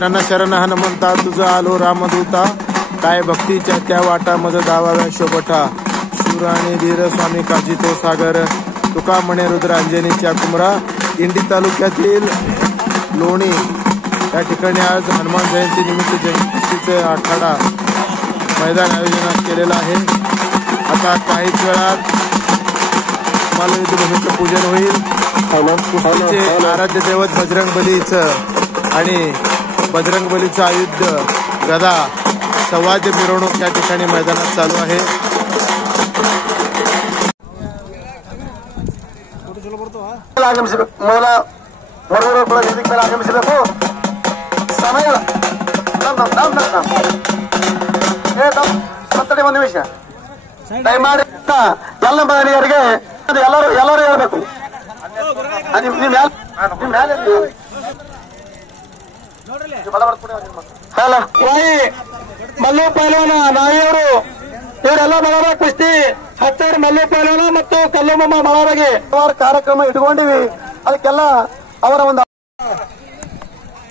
शरण शरण हनुमंता तुझा आलो रामदूता, काय भक्तीच्या त्या वाटा मज धावाव्या शोभठा, शूर आणि धीर स्वामी काजी तो सागर, तुका म्हणे रुद्रांजनीच्या कुमरा. इंडी तालुक्यातील लोणी या ठिकाणी आज हनुमान जयंती निमित्त जयंतीचे आखाडा मैदान आयोजन केलेलं आहे. आता काहीच वेळात मालविधीचं पूजन होईल. कुस्तीचे आराध्य दैवत बजरंग बलीचं आणि बजरंग बलीचं आयुध गदा संवाद्य मिरवणूक या ठिकाणी मैदानात चालू आहे. ಆಗಮಿಸಬೇಕು. ಸಮಯ ಒಂದು ನಿಮಿಷ ದಯಮಾಡಿ ಎಲ್ಲ ಮಹಿಳೆಯರಿಗೆ ಎಲ್ಲರೂ ಹೇಳ್ಬೇಕು. ಮಲ್ಲು ಪೈಲವಾನ ನಾಯಿಯವರು ಇವರೆಲ್ಲ ಮಳಬಾಗ್ ಕುಸ್ತಿ ಹತ್ತಾರು ಮಲ್ಲು ಪೈಲವಾನ ಮತ್ತು ಕಲ್ಲುಮಮ್ಮ ಮಳಬಾಗಿ ಕಾರ್ಯಕ್ರಮ ಇಟ್ಕೊಂಡಿವಿ. ಅದಕ್ಕೆಲ್ಲ ಅವರ ಒಂದು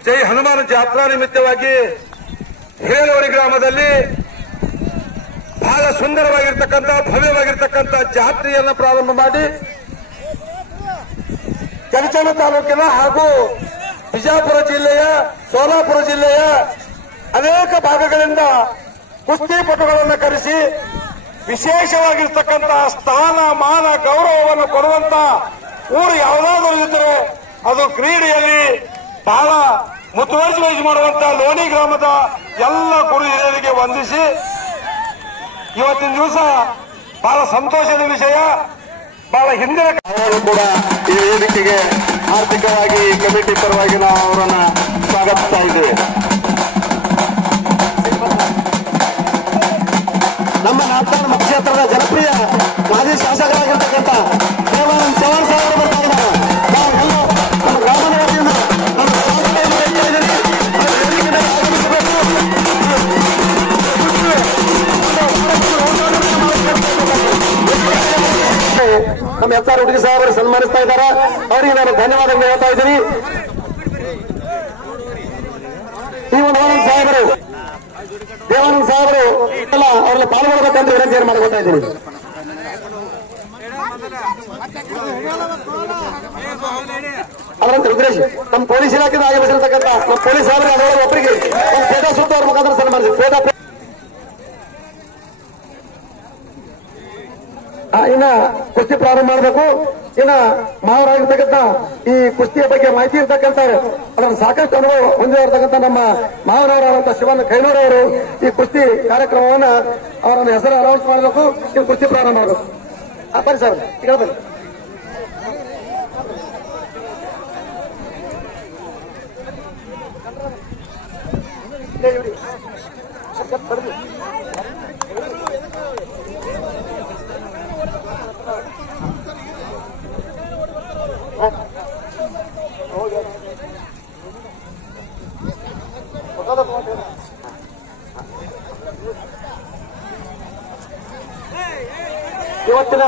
ಜೈ ಹನುಮಾನ ಜಾತ್ರಾ ನಿಮಿತ್ತವಾಗಿ ಹೇಳೋರಿ ಗ್ರಾಮದಲ್ಲಿ ಬಹಳ ಸುಂದರವಾಗಿರ್ತಕ್ಕಂಥ ಭವ್ಯವಾಗಿರ್ತಕ್ಕಂಥ ಜಾತ್ರೆಯನ್ನು ಪ್ರಾರಂಭ ಮಾಡಿ ಚಡಚಣ ತಾಲೂಕಿನ ಹಾಗೂ ಬಿಜಾಪುರ ಜಿಲ್ಲೆಯ ಸೋಲಾಪುರ ಜಿಲ್ಲೆಯ ಅನೇಕ ಭಾಗಗಳಿಂದ ಕುಸ್ತಿಪಟುಗಳನ್ನು ಕರೆಸಿ ವಿಶೇಷವಾಗಿರ್ತಕ್ಕಂತಹ ಸ್ಥಾನ ಮಾನ ಗೌರವವನ್ನು ಕೊಡುವಂತ ಊರು ಯಾವುದಾದರೂ ಇದ್ದರೆ ಅದು ಕ್ರೀಡೆಯಲ್ಲಿ ಬಹಳ ಮುತುವರ್ಜಿ ವಹಿಸಿ ಮಾಡುವಂತಹ ಲೋಣಿ ಗ್ರಾಮದ ಎಲ್ಲ ಗುರು ಹಿರಿಯರಿಗೆ ವಂದಿಸಿ ಇವತ್ತಿನ ದಿವಸ ಬಹಳ ಸಂತೋಷದ ವಿಷಯ. ಬಹಳ ಹಿಂದಿನ ಕೂಡ ಈ ವೇದಿಕೆಗೆ ಆರ್ಥಿಕವಾಗಿ ಕಮಿಟಿ ಪರವಾಗಿ ನಾವು ಅವರನ್ನ ಸ್ವಾಗತಿಸ್ತಾ ಇದ್ದೇವೆ. ನಮ್ಮ ನಾಲ್ಕಾರು ಮತಕ್ಷೇತ್ರದ ಜನಪ್ರಿಯ ಮಾಜಿ ಶಾಸಕರಾಗಿರ್ತಕ್ಕಂಥ ದೇವಾನಂದ ಚವಾಣ್ ಸಾಹೇಬರು ಬರ್ತಾ ಇದ್ದಾರೆ. ನಾವೆಲ್ಲ ನಮ್ಮ ಗ್ರಾಮದ ವತಿಯಿಂದ ನಮ್ಮ ಸ್ವಾಗತವನ್ನು ಬಯಸ್ತಾ ಇದ್ದೀವಿ. ಆಗಮಿಸಬೇಕು. ನಮ್ಮ ಎಸ್.ಆರ್. ಹುಡುಗಿ ಸಾಹೇಬರು ಸನ್ಮಾನಿಸ್ತಾ ಇದ್ದಾರೆ. ಅವರಿಗೆ ನಾನು ಧನ್ಯವಾದಗಳು ಹೇಳ್ತಾ ಇದ್ದೀನಿ. ಈ ಒಂದು ದೇವಾನಂದ ಸಾಹೇಬರು ಎಲ್ಲ ಅವರೆಲ್ಲ ಪಾಲ್ಗೊಳ್ಳಬೇಕಂತ ವಿನಂತಿಯನ್ನು ಮಾಡ್ಕೊತಾ ಇದ್ದೀನಿ. ಅದರಂತೆ ರುದ್ರೇಶ್ ನಮ್ಮ ಪೊಲೀಸ್ ಇಲಾಖೆಯಿಂದ ಆಗಮಿಸಿರ್ತಕ್ಕಂಥ ನಮ್ಮ ಪೊಲೀಸ್ ಸಾಹೇಬರು ಅದರೊಳಗೆ ಒಬ್ಬರಿಗೆ ಒಂದು ಪೇಟಾ ಸುತ್ತ ಅವ್ರ ಮುಖಾಂತರ ಸನ್ಮಾನಿಸಿ. ಇನ್ನ ಕುಸ್ತಿ ಪ್ರಾರಂಭ ಮಾಡಬೇಕು. ಇನ್ನ ಮಾವರಾಗಿರ್ತಕ್ಕಂಥ ಈ ಕುಸ್ತಿಯ ಬಗ್ಗೆ ಮಾಹಿತಿ ಇರ್ತಕ್ಕಂಥ ಅದನ್ನು ಸಾಕಷ್ಟು ಅನುಭವ ಹೊಂದಿರತಕ್ಕಂಥ ನಮ್ಮ ಮಾವನವರಾದಂತಹ ಶಿವಣ್ಣ ಕೈನೂರವರು ಈ ಕುಸ್ತಿ ಕಾರ್ಯಕ್ರಮವನ್ನ ಅವರನ್ನು ಹೆಸರು ಅನೌನ್ಸ್ ಮಾಡಬೇಕು. ಇನ್ನು ಕುಸ್ತಿ ಪ್ರಾರಂಭ ಮಾಡಬೇಕು. ಬನ್ನಿ ಸರ್, ಈಗ ಬನ್ನಿ. ಇವತ್ತಿನ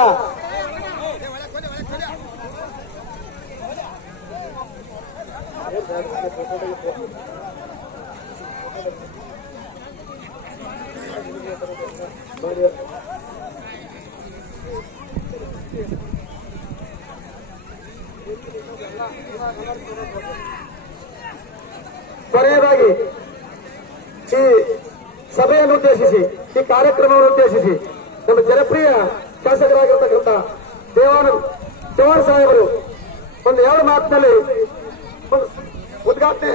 ಕೊನೆಯದಾಗಿ ಈ ಸಭೆಯನ್ನು ಉದ್ದೇಶಿಸಿ ಈ ಕಾರ್ಯಕ್ರಮವನ್ನು ಉದ್ದೇಶಿಸಿ ನಮ್ಮ ಜನಪ್ರಿಯ ಶಾಸಕರಾಗಿರ್ತಕ್ಕಂಥ ದೇವಾನಂದ ಚವಾಣ್ ಸಾಹೇಬರು ಒಂದು ಎರಡು ಮಾತಿನಲ್ಲಿ ಒಂದು ಉದ್ಘಾಟನೆ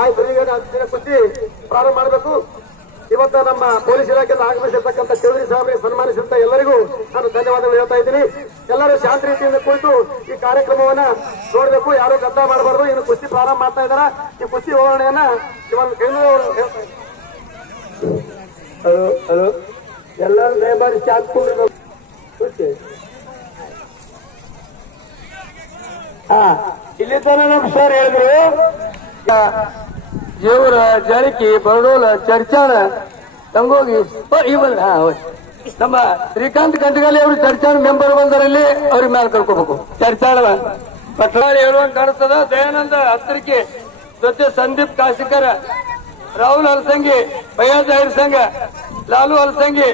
ಆಯ್ತು. ಈಗ ಕುಸ್ತಿ ಪ್ರಾರಂಭ ಮಾಡಬೇಕು. ಇವತ್ತ ನಮ್ಮ ಪೊಲೀಸ್ ಇಲಾಖೆಯಿಂದ ಆಗಮಿಸಿರ್ತಕ್ಕಂಥ ಚೌಧರಿ ಸಾಹೇಬರಿಗೆ ಸನ್ಮಾನಿಸಿದಂತ ಎಲ್ಲರಿಗೂ ನಾನು ಧನ್ಯವಾದಗಳು ಹೇಳ್ತಾ ಇದ್ದೀನಿ. ಎಲ್ಲರೂ ಶಾಂತ ರೀತಿಯಿಂದ ಕುಳಿತು ಈ ಕಾರ್ಯಕ್ರಮವನ್ನ ನೋಡಬೇಕು. ಯಾರು ಗದ್ದಲ ಮಾಡಬಾರದು. ಇನ್ನು ಕುಸ್ತಿ ಪ್ರಾರಂಭ ಮಾಡ್ತಾ ಇದ್ದಾರ. ಈ ಕುಸ್ತಿ ವಿವರಣೆಯನ್ನ ಇವತ್ತು ಕೈನೂರು ಹೇಳ್ತಾ ಇದ್ದಾರೆ. ಹಲೋ ಎಲ್ಲರೂ ದಯಮಾಡಿ ಶಾಂತ ಕೂಡಬೇಕು. ಇಲ್ಲಿ ತನಕ ನಮ್ಮ ಸರ್ ಹೇಳಿದ್ರು ಜೇವರ ಜಾರಕಿ ಬರಡೋಲ ಚರ್ಚಾಣ ತಂಗೋಗಿ ನಮ್ಮ ಶ್ರೀಕಾಂತ್ ಕಂಟಗಾಲಿ ಅವರು ಚರ್ಚಾಣ ಮೆಂಬರ್ ಬಂದರಲ್ಲಿ ಅವ್ರಿಗೆ ಮೇಲೆ ಕರ್ಕೋಬೇಕು. ಚರ್ಚಾಣ ಪಟ್ವಾಡಿ ಹೇಳುವಂಗೆ ಕಾಣಿಸ್ತದ. ದಯಾನಂದ ಹತ್ತರಿಕೆ ಜೊತೆ ಸಂದೀಪ್ ಕಾಶಿಕರ, ರಾಹುಲ್ ಹಲಸಂಗಿ, ಫಯಾಜ್ ಜಾಹಿರ್ ಸಂಘ, ಲಾಲು ಹಲಸಂಗಿ,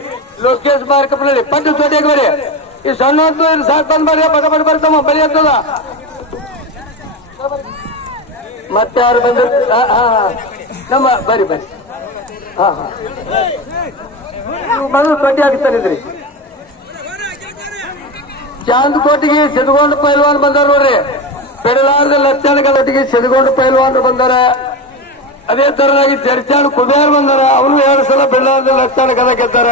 ಲೋಕೇಶ್ ಮಾರ್ಕಪ್ನಳ್ಳಿ. ಪಟ್ಟು ಚೋಟಿಯಾಗಿ ಬರಿ. ಈ ಸಣ್ಣ ಹೊತ್ತು ಇಲ್ಲಿ ಸಾಕು ಬಂದ್ ಮಾಡಿ ಪಟ ಪಟ ಬರ್ತಮ್ಮ ಬಲಿ ಆಗ್ತದ. ಮತ್ತೆ ಯಾರು ಬಂದ್ರು? ನಮ್ಮ ಬರಿ ಬರಿ. ಬಂದು ಚೋಟಿ ಹಾಕ್ತಾನಿದ್ರಿ. ಚಾಂದ್ಕೋಟಿಗೆ ಸಿದ್ಗೊಂಡು ಪೈಲ್ವಾನ್ ಬಂದಾರ ನೋಡ್ರಿ. ಪೆಡಲಾರ್ದ ಲಕ್ಷಣಗಟ್ಟಿಗೆ ಸಿದ್ಗೊಂಡು ಪೈಲ್ವಾನ್ ಬಂದಾರ. ಅದೇ ತರನಾಗಿ ಜಡ್ಚಾಣ್ ಕುಬೇರ್ ಬಂದಾರ. ಅವರು 2 ಸಲ ಬೆಳ್ಳಾರ್ದ ಲಕ್ಷಣ ಕದ ಗೆದ್ದಾರ.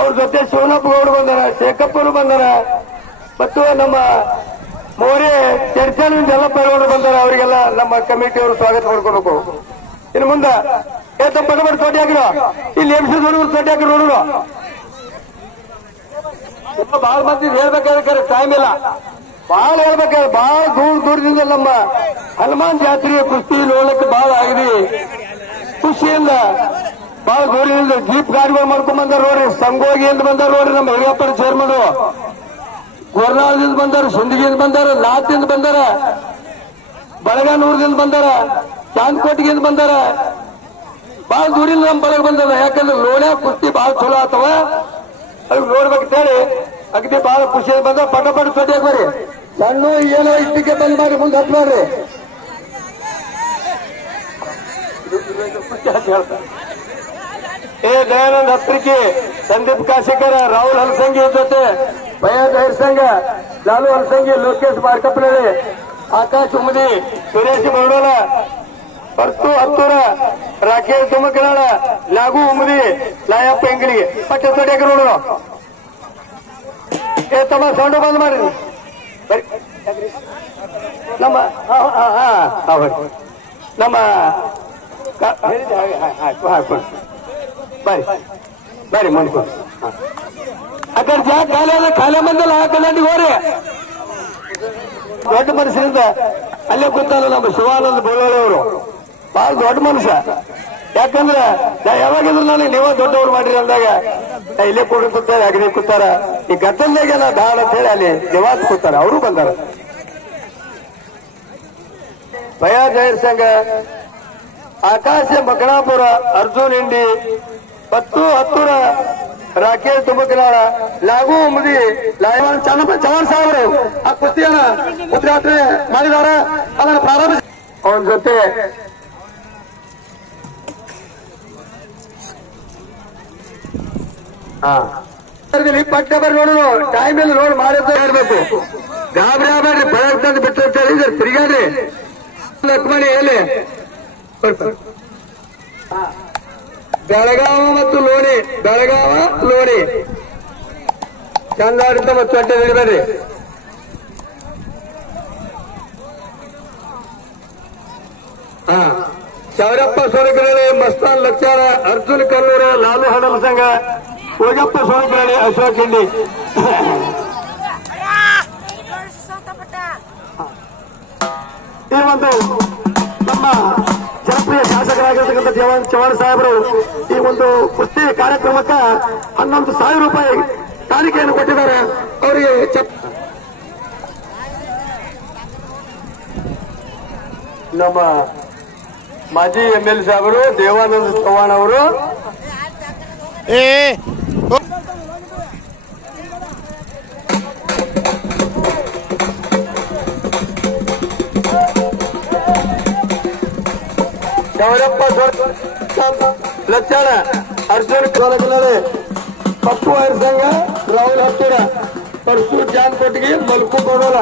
ಅವ್ರ ಜೊತೆ ಶಿವನಪ್ಪ ಗೌಡ ಬಂದಾರ, ಶೇಖಪ್ಪರು ಬಂದಾರ, ಮತ್ತು ನಮ್ಮ ಮೋರೆ ಚರ್ಚಾಣಿಂದ ಎಲ್ಲ ಪೈಲ್ವಾನ್ ಬಂದಾರ. ಅವರಿಗೆಲ್ಲ ನಮ್ಮ ಕಮಿಟಿಯವರು ಸ್ವಾಗತ ಮಾಡ್ಕೋಬೇಕು. ಇನ್ನು ಮುಂದೆ ಪಟ ಪಟ ಚೋಟಿ ಹಾಕಿರೋ ಇಲ್ಲಿ ಎಮ್ಸಿ ನೋಡಿದ್ರು ಚೋಟಿ ಹಾಕಿ ನೋಡಿದ್ರು. ಬಹಳ ಮಂದಿ ಹೇಳ್ಬೇಕಾದ್ರೆ ಟೈಮ್ ಇಲ್ಲ. ಬಹಳ ಹೇಳ್ಬೇಕಾದ್ರೆ ಬಹಳ ದೂರದಿಂದ ನಮ್ಮ ಹನುಮಾನ್ ಜಾತ್ರೆಯ ಕುಸ್ತಿ ನೋಡಕ್ಕೆ ಬಹಳ ಆಗಿದೆ. ಖುಷಿಯಿಂದ ಬಹಳ ದೂರದಿಂದ ಜೀಪ್ ಗಾಡಿಗಳು ಮಾಡ್ಕೊಂಡ್ ಬಂದಾರ ನೋಡ್ರಿ. ಸಂಗೋಗಿಯಿಂದ ಬಂದಾರ ನೋಡ್ರಿ. ನಮ್ಮ ಹಿರಿಯಪ್ಪನ ಚೇರ್ಮನ್ ಗೋರ್ನಾಳದಿಂದ ಬಂದಾರ, ಸಿಂದಗಿಯಿಂದ ಬಂದಾರ, ನಾಥದಿಂದ ಬಂದಾರ, ಬಳಗಾನೂರದಿಂದ ಬಂದಾರ, ಚಾಂದ್ಕೋಟಿಗಿಂದ ಬಂದಾರ. ಬಹಳ ದೂರಿಂದ ನಮ್ಮ ಬಳಗ ಬಂದದ. ಯಾಕಂದ್ರೆ ನೋಡ್ಯಾಕ ಕುಸ್ತಿ ಬಹಳ ಚಲೋ ಆತವ. ಅದಕ್ಕೆ ನೋಡ್ಬೇಕಂತ ಹೇಳಿ ಅಗದಿ ಬಹಳ ಖುಷಿಯಿಂದ ಬಂದ. ಪಟ ಪಟ ಚೋಟಿಯಾಗಿ ಬರ್ರಿ. ಸಣ್ಣ ಏನೋ ಇಷ್ಟಕ್ಕೆ ಬಂದ್ ಮಾಡಿ ಮುಂದೆ ಹತ್ ಮಾಡ್ರಿ. ದಯಾನಂದ್ ಹತ್ರಿಕೆ, ಸಂದೀಪ್ ಕಾಶಿಕರ, ರಾಹುಲ್ ಹಲಸಂಗಿ ಜೊತೆ ಫಯಾಜ್ ಜಾಹಿರ್ ಸಂಘ, ಲಾಲು ಹಲಸಂಗಿ, ಲೋಕೇಶ್ ಮಾರ್ಕಪ್ನಳ್ಳಿ, ಆಕಾಶ್ ಉಮದಿ, ಸುರೇಶ್ ಬರೋಡ, ಬರ್ತು ಹತ್ತೂರ, ರಾಕೇಶ್ ತುಮಕನಾಳ, ಲಾಗು ಉಮದಿ, ಲಾಯಪ್ಪ ಇಂಗ್ಲಿಗೆ. ಪಟ್ಟ ಚೋಟಿಯಾಗಿ ನೋಡೋಣ. ತಮ್ಮ ಸೌಂಡ್ ಬಂದ್ ಮಾಡ್ರಿ. ನಮ್ಮ ನಮ್ಮ ಬರ್ರಿ ಮುಂದ್ಕೊಂಡು ಆ ಕಡೆ ಜಾಗ ಖಾಲಿ ಬಂದಲ್ಲ ಆ ಕಲ್ಯಾಣಿಗೆ ಹೋರಿ. ದೊಡ್ಡ ಮನುಷ್ಯರಿಂದ ಅಲ್ಲೇ ಕೂತಾನ ನಮ್ಮ ಶಿವಾನಂದ ಬೋಳೋಳಿ ಅವರು. ಬಹಳ ದೊಡ್ಡ ಮನುಷ್ಯ. ಯಾಕಂದ್ರೆ ಯಾವಾಗಿದ್ರು ನನಗೆ ನೀವ ದೊಡ್ಡವ್ರು ಮಾಡ್ರಿ ಅಂದಾಗ ಇಲ್ಲೇ ಕೂಡ ಕೂತಾರೆ, ಅಗ್ನಿ ಕೂತಾರ. ಈ ಗದ್ದಲ್ದಾಗೆಲ್ಲ ದಾಳ ಅಂತ ಹೇಳಿ ಅಲ್ಲಿ ನಿವಾಸ ಕೂತಾರ. ಅವರು ಬಂದಾರ. ಫಯಾಜ್ ಜಾಹಿರ್ ಸಂಘ, ಆಕಾಶ ಮಕಣಾಪುರ, ಅರ್ಜುನ್ ಇಂಡಿ, ಪತ್ತು ಹತ್ತೂರ, ರಾಕೇಶ್ ತುಮಕನಾಳ, ಲಾಗು ಉಮದಿ, ಚವಾಣ್ ಸಾಹೇಬ್ರು ಆ ಕುಸ್ತಿಯನ್ನ ಉದ್ಘಾಟನೆ ಮಾಡಿದಾರ. ಅದನ್ನು ಪ್ರಾರಂಭಿಸಿ ಅವನ ಜೊತೆ ಪಟ್ಟೆ ಬರ್ರಿ ನೋಡೋಣ. ಟೈಮ್ ಎಲ್ಲ ನೋಡಿ ಮಾಡಿದ್ದ ಇರ್ಬೇಕು. ಗಾಬರಿ ಆಗ್ಬೇಡ್ರಿ. ಬೆಳಗ್ಗೆ ತಂದು ಬಿಟ್ಟು ತಿರುಗಾಡ್ರಿ. ಲಕ್ಷ್ಮಣಿ ಎಲ್ಲಿ ಬೆಳಗಾವ ಮತ್ತು ಲೋಣಿ, ಬೆಳಗಾವ ಲೋಣಿ ಚಂದಾಡಿತ ಮತ್ತು ಚೊಟ್ಟೆ ಹಿಡಿಬೇಡ್ರಿ. ಶೌರಪ್ಪ ಸೋಳಕರಳ್ಳಿ, ಮಸ್ತಾನ್ ಲಕ್ಷಾರ, ಅರ್ಜುನ್ ಕಲ್ಲೂರ, ಲಾಲು ಹಡಲ ಸಂಘ, ಹೋಗಪ್ಪ ಸೋಳಕರಳ್ಳಿ, ಅಶೋಕ್ ಇಂಡಿ. ಈ ಒಂದು ನಮ್ಮ ಜನಪ್ರಿಯ ಶಾಸಕರಾಗಿರ್ತಕ್ಕಂಥ ಚವಾಣ್ ಸಾಹೇಬರು ಈ ಒಂದು ಕುಸ್ತಿ ಕಾರ್ಯಕ್ರಮಕ್ಕೆ 11,000 ರೂಪಾಯಿ ಕಾಣಿಕೆಯನ್ನು ಕೊಟ್ಟಿದ್ದಾರೆ. ಅವರಿಗೆ ನಮ್ಮ ಮಾಜಿ MLA ಸಾಹೇಬರು ದೇವಾನಂದ ಚವ್ಹಾಣ್ ಅವರು ಶೌರಪ್ಪ ಲಕ್ಷಣ, ಅರ್ಜುನ್ ಕೋಲಕನಳ್ಳಿ, ಪಪ್ಪು ಐರ್ ಸಂಘ, ರಾಹುಲ್ ಹತ್ತೂರ, ಪರಸು ಜಾನ್ಕೋಟಿಗೆ, ಮಲ್ಕು ಬರೋಲ.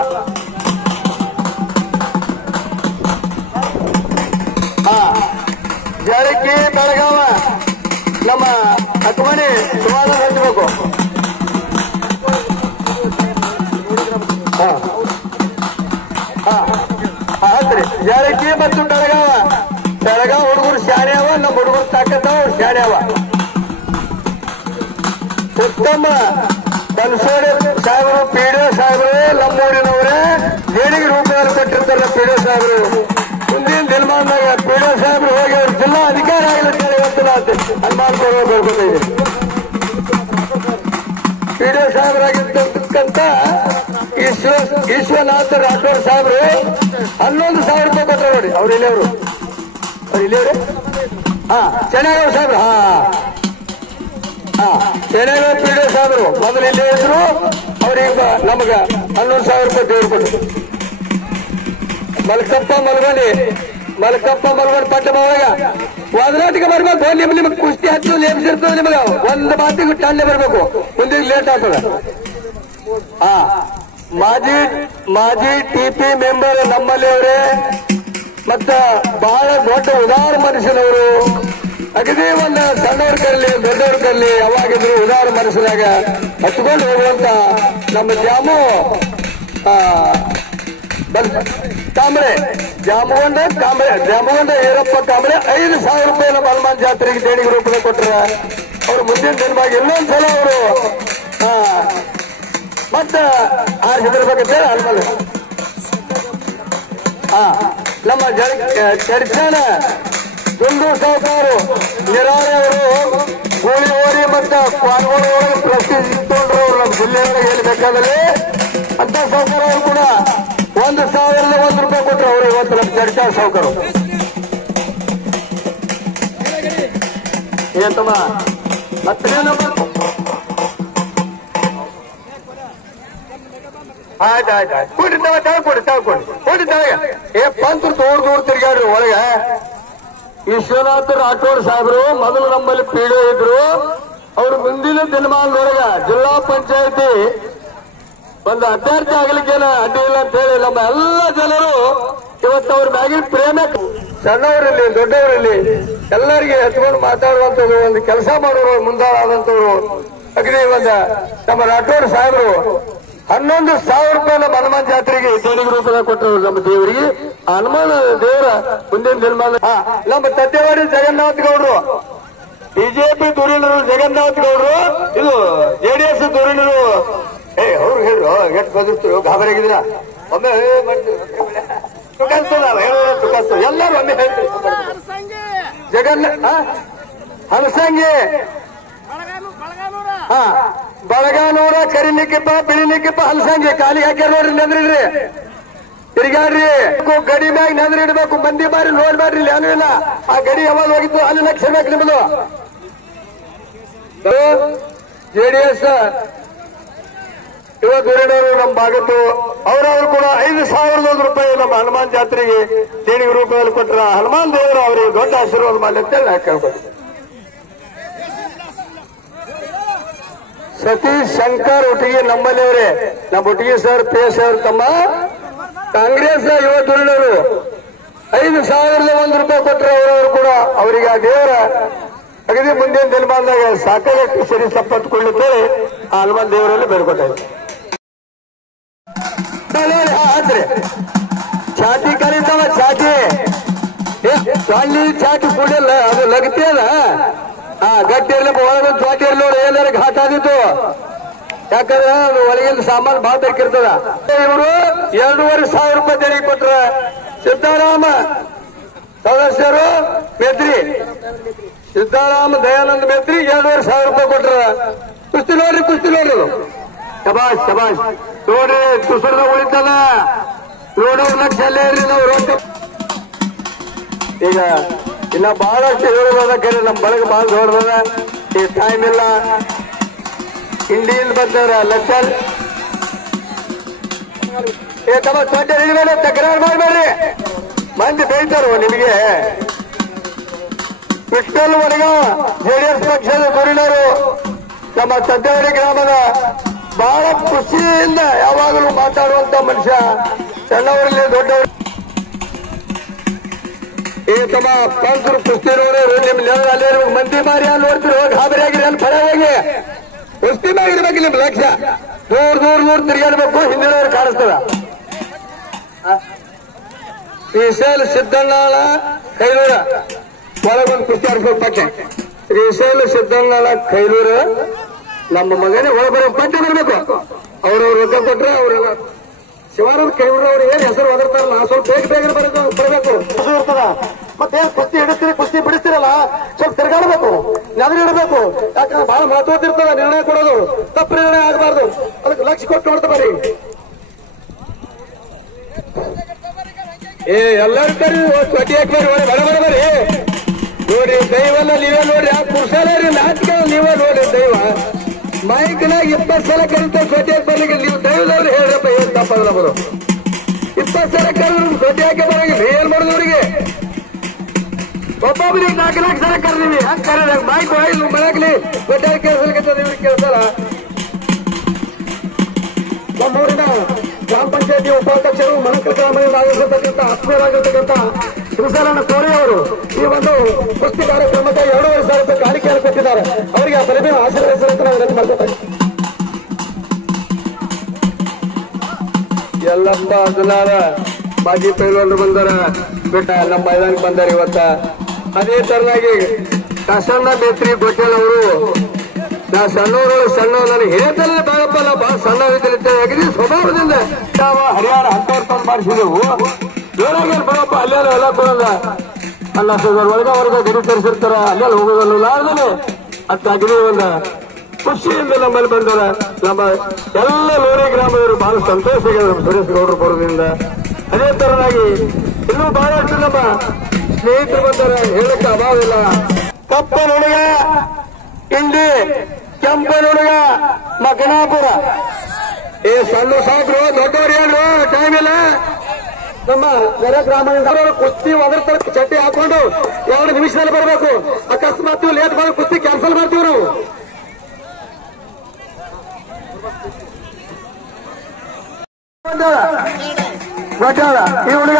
ಜಾರಕಿ ಬೆಳಗಾವ ನಮ್ಮ ಅಕ್ಮಣಿ ಸುಮಾರು ಹಂಚಬೇಕು. ಹತ್ರಿ ಜಾರಕಿ ಮತ್ತು ಬೆಳಗಾವ ಹುಡುಗರು ಶಾಣೆ ಅವ. ನಮ್ಮ ಹುಡುಗರು ತಾಕತ್ತವ, ಶಾಣೆ ಅವ. ಉತ್ತಮ ಬನ್ಸೋಡೆ ಸಾಹೇಬರು, ಪಿಡಿಒ ಸಾಹೇಬರು, ನಮ್ಮೂರಿನವರೇ ದೇಣಿಗೆ ರೂಪದಲ್ಲಿ ಕೊಟ್ಟಿರ್ತಾರ. ಪಿಡಿಒ ಸಾಹೇಬರು ಮುಂದಿನ ದಿನಮಾನದಾಗ ಪಿಡಿಒ ಸಾಹೇಬರು ಹೋಗಿ ಅವ್ರ ಜಿಲ್ಲಾ ಅಧಿಕಾರ ಆಗಲಿಕ್ಕೆ ಇವತ್ತು ಹನುಮಾನ್ ಬರ್ಕೊತಿದ್ದೀವಿ. ಪಿಡಿಒ ಸಾಹೇಬರಾಗಿರ್ತಕ್ಕಂಥ ಈ ವಿಶ್ವನಾಥ್ ರಾಠೋಡ್ ಸಾಹೇಬ್ರು 11,000 ರೂಪಾಯಿ ಕೊಟ್ಟರು ನೋಡಿ. ಅವ್ರು ಇಲ್ಲಿಯವರು ಚೆನ್ನೈಗಾವ್ ಸಾಹೇಬ್ರು ಚೆನ್ನೈಗಾವ್ ಪಿಡಿಒ ಸಾಹೇಬ್ರು ಮೊದಲು ಇಲ್ಲೇ ಇದ್ರು. ಅವ್ರೀಗ ನಮಗ 11,000 ರೂಪಾಯಿ ದೇವ್ರು ಕೊಟ್ಟರು. ಮಲ್ಕಪ್ಪ ಮಲ್ಗೊಂಡು ಪಟ್ಟ ಒಳಗ ಒದರಾಟಿಗೆ ಬರ್ಬೇಕು. ನಿಮ್ಗೆ ಕುಸ್ತಿ ಹಚ್ಚು ನೇಮಿಸಿರ್ತದೆ. ನಿಮಗ ಒಂದು ಮಾತಿಗೆ ಟನ್ನೆ ಬರ್ಬೇಕು. ಮುಂದೆ ಲೇಟ್ ಆಗ್ತದ. ಮಾಜಿ ಟಿಪಿ ಮೆಂಬರ್ ನಮ್ಮಲ್ಲಿ ಅವರೇ ಮತ್ತ ಬಹಳ ದೊಡ್ಡ ಉದಾರ ಮನುಷ್ಯನವರು. ಅಗದಿ ಒಂದು ಸಣ್ಣವ್ರ ಕರ್ಲಿ ದೊಡ್ಡವ್ರ ಕರ್ಲಿ ಯಾವಾಗಿದ್ರು ಉದಾರ ಮನಸ್ಸಿನಾಗ ಹಚ್ಕೊಂಡು ಹೋಗುವಂತ ನಮ್ಮ ಜಾಮಗೊಂಡ ಈರಪ್ಪ ಕಾಂಬಳೆ 5,000 ರೂಪಾಯಿ ನಮ್ಮ ಹನುಮಾನ್ ಜಾತ್ರೆಗೆ ದೇಣಿಗೆ ರೂಪದ ಕೊಟ್ಟರ. ಅವ್ರು ಮುಂದಿನ ದಿನವಾಗಿ ಇನ್ನೊಂದ್ಸಲ ಅವರು ಮತ್ತ ಆರಿಸಿದಿರ್ಬೇಕಂತೇಳಿ ಹನುಮಾನ್ ನಮ್ಮ ಚರ್ಚನ ದುಂಡು ಸಾವುಕಾರು ನಿರಾಳಿ ಅವರು ಗೋಳಿ ಓರಿ ಮತ್ತು ಕ್ವಾನ್ಗೋಳಿ ಒಳಗೆ ಪ್ರಸಿದ್ಧಿ ಇಟ್ಕೊಂಡ್ರು. ನಮ್ಮ ಜಿಲ್ಲೆಯೊಳಗೆ ಏನು ಬೇಕಾದಲ್ಲಿ ಅಂತ ಸಾವುಕಾರ ಅವರು ಕೂಡ 1,001 ರೂಪಾಯಿ ಕೊಟ್ಟರು. ಅವರು ಇವತ್ತು ನಮ್ಮ ಚರ್ಚಾ ಸಾವುಕಾರು ಏತಮ್ಮ 10ನೇ ನಂಬರ್. ಆಯ್ತು ಕೊಟ್ಟಿದ್ದಾವೆ ಪಂತ್ರ ದೂರ ತಿರುಗಾಡ್ರಿ ಒಳಗೆ. ವಿಶ್ವನಾಥ್ ರಾಠೋಡ್ ಸಾಹೇಬರು ಮೊದಲು ನಮ್ಮಲ್ಲಿ ಪಿಡಿಒ ಇದ್ರು. ಅವರು ಮುಂದಿನ ದಿನಮಾನದೊಳಗ ಜಿಲ್ಲಾ ಪಂಚಾಯತಿ ಒಂದು ಅಭ್ಯರ್ಥಿ ಆಗ್ಲಿಕ್ಕೇನ ಅಡ್ಡಿ ಇಲ್ಲ ಅಂತ ಹೇಳಿ ನಮ್ಮ ಎಲ್ಲ ಜನರು ಇವತ್ತು ಅವ್ರ ಮ್ಯಾಗಿನ ಪ್ರೇಮ, ಸಣ್ಣವರಿಲ್ಲಿ ದೊಡ್ಡವರಿಲ್ಲಿ ಎಲ್ಲರಿಗೆ ಹತ್ಕೊಂಡು ಮಾತಾಡುವಂಥದ್ದು, ಒಂದು ಕೆಲಸ ಮಾಡೋರು ಮುಂದಾದಂಥವ್ರು. ಅಗ್ರಿ ನಮ್ಮ ರಾಠೋಡ್ ಸಾಹೇಬರು 11,000 ರೂಪಾಯಿ ನಮ್ಮ ಹನುಮಾನ್ ಜಾತ್ರೆಗೆ ದೇಣಿಗೆ ರೂಪದ ಕೊಟ್ಟರು. ನಮ್ಮ ದೇವರಿಗೆ ಹನುಮಾನ ದೇವರ ಮುಂದಿನ ದಿನಮಾನ ನಮ್ಮ ತದ್ದೆವಾಡಿ ಜಗನ್ನಾಥ್ ಗೌಡ್ರು, ಬಿಜೆಪಿ ಧುರೀಣರು ಜಗನ್ನಾಥ್ ಗೌಡ್ರು, ಇದು ಜೆಡಿಎಸ್ ಧುರೀಣರು. ಅವ್ರು ಹೇಳ್ರು ಎಷ್ಟು ಬದುಕ್ತರು ಗಾಬರಿಯಾಗಿದ್ರ ಒಮ್ಮೆ ತುಕಾಸ್ತದ ಎಲ್ಲರೂ ಒಮ್ಮೆ ಹೇಳ್ತೀವಿ. ಹಲಸಂಗಿ ಬಳಗಾನೂರ ಕರಿಲಿಕ್ಕಿಪ್ಪ ಬಿಳಿಲಿಕ್ಕಿಪ್ಪ ಹಲಸಂಗಿ ಕಾಲಿಗೆ ಹಾಕ್ಯಾರ ನೋಡ್ರಿ. ನೆಂದ್ರಿಡ್ರಿ ತಿರ್ಗಾಡ್ರಿ. ಗಡಿ ಮ್ಯಾಗ ನೆಂದ್ರಿಡ್ಬೇಕು. ಮಂದಿ ಬಾರಿ ನೋಡ್ಬೇಡ್ರಿ. ಇಲ್ಲಿ ಏನೂ ಇಲ್ಲ. ಆ ಗಡಿ ಯಾವಾಗ ಹೋಗಿತ್ತು ಅಲ್ಲಿ ಲಕ್ಷ ಬೇಕು ನಿಮ್ಮದು. ಜೆಡಿಎಸ್ ಯುವ ಧುರೀಣರು ನಮ್ಮ ಭಾಗದ್ದು ಅವರವರು ಕೂಡ 5,001 ರೂಪಾಯಿ ನಮ್ಮ ಹನುಮಾನ್ ಜಾತ್ರೆಗೆ ದೇಣಿಗೆ ರೂಪದಲ್ಲಿ ಕೊಟ್ಟರ. ಹನುಮಾನ್ ದೇವರು ಅವರಿಗೆ ದೊಡ್ಡ ಆಶೀರ್ವಾದ ಮಾಡಲಿ ಅಂತೇಳಿ ನಾ ಕೇಳ್ಬೋದು. ಸತೀಶ್ ಶಂಕರ್ ಒಟ್ಟಿಗೆ ನಮ್ಮಲ್ಲಿಯವರೇ, ನಮ್ಮ ಒಟ್ಟಿಗೆ ಸರ್ PS ಅವರು ತಮ್ಮ ಕಾಂಗ್ರೆಸ್ ಯುವ ಧುರೀಣರು 5,001 ರೂಪಾಯಿ ಕೊಟ್ಟರೆ ಅವರವರು ಕೂಡ ಅವರಿಗೆ ಆ ದೇವರ ಅಗದಿ ಮುಂದಿನ ದಿನಮಾನದಾಗ ಸಾಕಷ್ಟು ಸರಿ ಸಪ್ಪತ್ತುಕೊಳ್ಳುತ್ತೇಳಿ ಆ ಹನುಮಾನ್ ದೇವರಲ್ಲಿ ಬೇಡ್ಕೊತಾರೆ. ಆದ್ರೆ ಚಾಟಿ ಕರೀತಾವ ಚಾಟಿ ಅಲ್ಲಿ ಚಾಟಿ ಕುಡಿಯಲ್ಲ, ಅದು ಲಗತಿಯಲ್ಲ. ಗಟ್ಟಿ ಇರ್ಲಿ ಒಳಗೊಂದು ಚಾಟಿ ಇರ್ಲಿ ನೋಡಿ ಎಲ್ಲರ ಘಾಟ್ ಆದಿತ್ತು. ಯಾಕಂದ್ರೆ ಅದು ಒಳಗಿನ ಸಾಮಾನು ಭಾಳ ಬೇಕಿರ್ತದ. ಇವರು 2,500 ರೂಪಾಯಿ ದೇಣಿಗೆ ಕೊಟ್ರ. ಸಿದ್ದಾರಾಮ ಸದಸ್ಯರು ಮೇತ್ರಿ, ಸಿದ್ದಾರಾಮ ದಯಾನಂದ ಮೇತ್ರಿ 2,500 ರೂಪಾಯಿ ಕೊಟ್ರ. ಕುಸ್ತಿ ನೋಡ್ರಿ ಶಬಾಷ್ ನೋಡ್ರಿ. ತುಸರದ ಉಳಿತದ ನೋಡೋರ್ ಲಕ್ಷ ಅಲ್ಲೇ ಇರ್ರಿ ನಾವು ರೊಕ್ಕ. ಈಗ ಇನ್ನ ಬಹಳಷ್ಟು ಹೇಳೋದ ಕರೆ ನಮ್ಮ ಬಳಗ ಬಹಳ ದೊಡ್ಡದ. ಈ ಟೈಮ್ ಇಲ್ಲ. ಇಂಡಿಯಿಂದ ಬರ್ತಾರ ಲಕ್ಷ. ತಮ್ಮ ದೊಡ್ಡ ಹಿಡಿಬೇಡ, ತಕರಾರು ಮಾಡಬೇಡ್ರಿ. ಮಂದಿ ಬೈತಾರ ನಿಮಗೆ. ವಿಠ್ಠಲ್ ವಡಗಾಂವ್ ಜೆಡಿಎಸ್ ಪಕ್ಷದ ಧುರೀಣರು ನಮ್ಮ ತದ್ದೇವಡಿ ಗ್ರಾಮದ ಬಹಳ ಖುಷಿಯಿಂದ ಯಾವಾಗಲೂ ಮಾತಾಡುವಂತ ಮನುಷ್ಯ. ಸಣ್ಣವರಲ್ಲಿ ದೊಡ್ಡವರು ತಮ್ಮ ಪಂಚರು ಕುಸ್ತಿ ನೋಡ್ರಿ. ನಿಮ್ ಅಲ್ಲೇ ಮಂದಿ ಮಾರಿ ಅಲ್ಲಿ ನೋಡ್ತಿರೋ ಗಾಬರಿ ಆಗಿರಿ. ಅಲ್ಲಿ ಫಳ ಹೋಗಿ ಕುಸ್ತಿ ಮ್ಯಾಗಿರ್ಬೇಕು. ನಿಮ್ ಲಕ್ಷ್ಯ ದೂರ ತಿರುಗಾಡ್ಬೇಕು. ಹಿಂದಿನವ್ರು ಕಾಣಿಸ್ತದ. ಶ್ರೀಶೈಲ ಸಿದ್ದಣ್ಣಾಳ ಕೈಲೂರ ಒಳಗೊಂದು ಕುಸ್ತಿ ಆಡ್ಬೇಕು ಪಟ್ಟೆ. ಶ್ರೀಶೈಲ ಸಿದ್ದಣ್ಣಾಳ ಕೈಲೂರ ನಮ್ಮ ಮಗನೇ ಒಳಬರೋ ಪಟ್ಟೆ ಬರಬೇಕು. ಅವ್ರವ್ರ ರೊಕ್ಕ ಕೊಟ್ರೆ ಅವರೆಲ್ಲ ಶಿವಾನಂದ ಕೈಲೂರ ಅವ್ರು ಏನ್ ಹೆಸರು ಒದರ್ತಾರಲ್ಲ ಸ್ವಲ್ಪ ಬೇಗ ಬರಬೇಕು. ಇರ್ತದ ಮತ್ತೇನ್ ಕುಸ್ತಿ ಹಿಡಿಸ್ತೀರಿ, ಕುಸ್ತಿ ಬಿಡಿಸ್ತಿರಲ್ಲ, ಸ್ವಲ್ಪ ತಿರ್ಗಾಡಬೇಕು, ನೆದರಿ ಇಡಬೇಕು. ಯಾಕಂದ್ರೆ ಬಹಳ ಮಹತ್ವದ ಇರ್ತದ ನಿರ್ಣಯ ಕೊಡೋದು. ತಪ್ಪು ನಿರ್ಣಯ ಆಗಬಾರ್ದು. ಅದಕ್ಕೆ ಲಕ್ಷ ಕೊಟ್ಟು ನೋಡ್ತಾ ಬರ್ರಿ. ಎಲ್ಲರೂ ಕರಿ ಕೊಟ್ಟಿ ಹಾಕಿ ಬಡ ಬರೀ ನೋಡ್ರಿ ದೈವಲ್ಲ ನೀವೇ ನೋಡ್ರಿ ಆ ಪುರುಷಾರಿ ನಾಚಿಕೆ ನೀವೇ ನೋಡ್ರಿ ದೈವ ಮೈಕ್ನಾಗ 20 ಸಲ ಕರೀತಾರೆ ಕೊಟ್ಟಿ ಹಾಕಿ ಬರ್ಲಿಕ್ಕೆ ನೀವು ದೈವದವ್ರು ಹೇಳ್ರಪ್ಪ ಏನ್ ತಪ್ಪಲ್ಲ ಬರೋ 20 ಸಲ ಕರೆದ್ರು ಕೊಟ್ಟಿ ಹಾಕಿ ಬರಂಗಿಲ್ಲ ಏನ್ ಮಾಡೋದು ಅವ್ರಿಗೆ ಒಬ್ಬೊಬ್ಬರಿಗೆ 4 ಸಲ ಕರೆದಿವಿ ಹಂಗೆ ಕರೆದಾಗ ಮೈಕ್ ಹೋಗಿ ಮಳಗ್ಲಿ ಕೊಟ್ಟಿ ಹಾಕಿ ಕೇಳಿಸ್ಲಿಕ್ಕೆ ಇವ್ರಿಗೆ ಕೇಳಿಸಲ್ಲ ನಮ್ಮೂರಿನ ಗ್ರಾಮ ಪಂಚಾಯತಿ ಉಪಾಧ್ಯಕ್ಷರು ಮನಕ ಗ್ರಾಮದಿಂದ ಆಗಿರ್ತಕ್ಕಂಥ ಆತ್ಮೀಯರಾಗಿರ್ತಕ್ಕಂಥ ಶ್ರೀಶಾಲಣ್ಣ ಕೋರೆ ಅವರು ಈ ಒಂದು ಕುಸ್ತಿ ಕಾರ್ಯಕ್ರಮಕ್ಕೆ 2,500 ರೂಪಾಯಿ ಕಾಣಿಕೆಯನ್ನು ಕೊಟ್ಟಿದ್ದಾರೆ ಅವರಿಗೆ ಆ ಪರಿಮೆ ಆಶೀರ್ವದಿಸಲು ನಾವು ವಿನಂತಿ ಮಾಡ್ಕೊತಾರೆ ಎಲ್ಲಪ್ಪ ಅದನ್ನಾರ ಮಾಜಿ ಪೈಲ್ವಾನರು ಬಂದಾರ ಬಿಟ್ಟ ನಮ್ಮ ಮೈದಾನಕ್ಕೆ ಬಂದಾರ ಇವತ್ತ ಅದೇ ತರನಾಗಿ ಕಸಣ್ಣ ಬೇತ್ರಿ ಗೋಟೆಲ್ ಅವರು ನಾ ಸಣ್ಣವರು ನನಗೆ ಹೇಳ್ತಾನೆ ಬಾಳಪ್ಪ ನಾ ಬಹಳ ಸಣ್ಣ ಅಗದಿ ಸ್ವಭಾವದಿಂದ ನಾವು ಹರಿಯಾಣ ಹತ್ತವ್ರು ತಂದು ಮಾಡಿಸಿದೆವು ಜೋರಾಗೇನು ಬರಪ್ಪ ಅಲ್ಲೆಲ್ಲ ಎಲ್ಲ ಕೊಡೋದ ಅಲ್ಲ ಸರ್ ವರ್ಗ ಗಡಿ ತರಿಸಿರ್ತಾರ ಅಲ್ಲೆಲ್ಲ ಹೋಗೋದಲ್ಲ ಲಾರ್ದನೆ ಅತ್ತ ಅಗದಿ ಒಂದು ಖುಷಿಯಿಂದ ನಮ್ಮಲ್ಲಿ ಬಂದಾರ ನಮ್ಮ ಎಲ್ಲ ಲೋರಿ ಗ್ರಾಮದವರು ಬಹಳ ಸಂತೋಷ ಆಗ್ಯಾರ ನಮ್ಮ ಸುರೇಶ್ ಗೌಡರು ಬರೋದ್ರಿಂದ ಅದೇ ತರನಾಗಿ ಇನ್ನೂ ಬಹಳಷ್ಟು ನಮ್ಮ ಸ್ನೇಹಿತರು ಬಂದಾರ ಹೇಳಕ್ಕೆ ಅಭಾವ ಇಲ್ಲ ಕಪ್ಪನ ಹುಡುಗ ಇಂಡಿ ಕೆಂಪನ ಹುಡುಗ ಮಗನಾಪುರ ಸಣ್ಣ ಸಾಕ್ರು ದೊಡ್ಡವ್ರು ಹೇಳ್ರು ಟೈಮ್ ಇಲ್ಲ ನಮ್ಮ ನೆರೆ ಗ್ರಾಮದಿಂದ ಕುಸ್ತಿ ಒದರ್ತಾರೆ ಚಟ್ಟಿ ಹಾಕೊಂಡು 2 ನಿಮಿಷದಲ್ಲಿ ಬರಬೇಕು ಅಕಸ್ಮಾತ್ ಲೇಟ್ ಬಂದು ಕುಸ್ತಿ ಕ್ಯಾನ್ಸಲ್ ಮಾಡ್ತೀವಿ ನಾವು ಗೊತ್ತಾಳ ಈ ಹುಡುಗ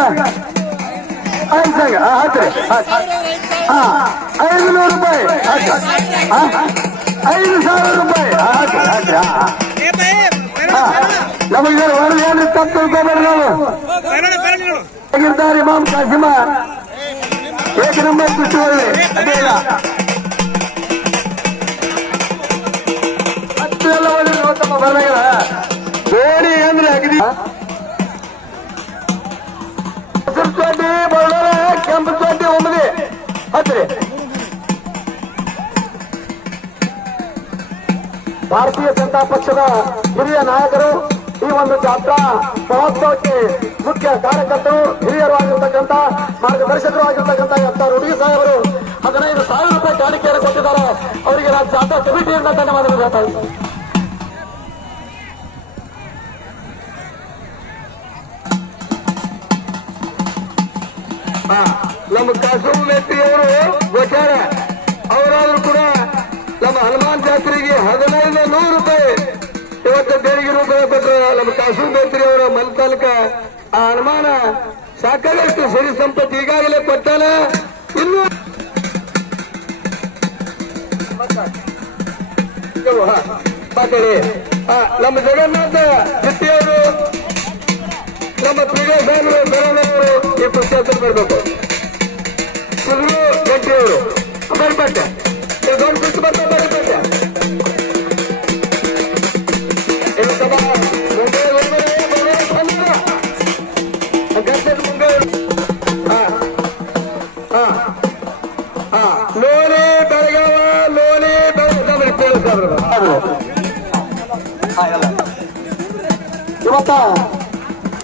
500 ರೂಪಾಯಿ 5,000 ರೂಪಾಯಿ ನಮಗೆ ವರದಿ ಏನ್ರಿ ತಪ್ಪು ತಿಳ್ಕೊಬೇಡ್ರಿ ನಾವು ಆಗಿರ್ತಾರೆ ಇಮಾಮ್ ಕಾಸಿಮ ಏಕ ನಂಬರ್ ಕುಸ್ತಿ ಒಳ್ಳೆ ಅದೇ ಇಲ್ಲ ಹತ್ತು ಎಲ್ಲ ಒಳ್ಳೆ ನೋಡ್ತಮ್ಮ ಬರಲಾಗ ಗೋಡಿ ಅಂದ್ರೆ ಅಗದಿ ಹಸಿರು ಚೋಟಿ ಬರೋಣ ಕೆಂಪು ಚೋಟಿ ಒಮ್ಮದಿ ಹತ್ರಿ ಭಾರತೀಯ ಜನತಾ ಪಕ್ಷದ ಹಿರಿಯ ನಾಯಕರು ಈ ಒಂದು ಜಾತ್ರಾ ಮಹೋತ್ಸವಕ್ಕೆ ಮುಖ್ಯ ಕಾರ್ಯಕರ್ತರು ಹಿರಿಯರು ಆಗಿರ್ತಕ್ಕಂಥ ಮಾರ್ಗದರ್ಶಕರು ಆಗಿರ್ತಕ್ಕಂಥ ಹುಡುಗಿ ಸಾಹೇಬರು 15,000 ರೂಪಾಯಿ ಕಾಣಿಕೆಯನ್ನು ಕೊಟ್ಟಿದ್ದಾರೆ ಅವರಿಗೆ ನಾನು ಜಾತ್ರಾ ಕಮಿಟಿಯಿಂದ ಧನ್ಯವಾದಗಳು ಹೇಳ್ತಾ ಇದ್ದೀನಿ ನಮ್ಮ ಕಾಸೂರು ಮೇತ್ರಿಯವರು ಗೊತ್ತಾರ ಅವರಾದ್ರೂ ಕೂಡ ನಮ್ಮ ಹನುಮಾನ್ ಜಾತ್ರೆಗೆ 1,500 ರೂಪಾಯಿ ಇವತ್ತು ದೇಣಿಗೆ ರೂಪಾಯಿ ಕೊಟ್ಟರು ನಮ್ಮ ಕಾಸೂರು ಮೇತ್ರಿ ಅವರ ಮಲ್ತಾಲಕ ಆ ಹನುಮಾನ ಸಾಕಾಗಷ್ಟು ಸಿರಿ ಸಂಪತ್ತಿ ಈಗಾಗಲೇ ಕೊಟ್ಟಾನ ಇನ್ನು ಮಾತಾಡಿ ನಮ್ಮ ಜಗನ್ನಾಥ ಶೆಟ್ಟಿಯವರು ನಮ್ಮ ಪ್ರಿಯಸಾಗರ ಬೆರಳವರು ಈ ಪುಸ್ತಕದಲ್ಲಿ ಬರಬೇಕು ಸುಳ್ಳು ಗಟ್ಟಿಯವರು ಬರಿಪಟ್ಟೆ ದೊಡ್ಡ ಪುಸ್ತಕ ಬರ್ತಾ ಬರಿಪಟ್ಟೆ ಲೋನಿ ಬೆಳಗಾವ ಲೋನಿ ಇವತ್ತ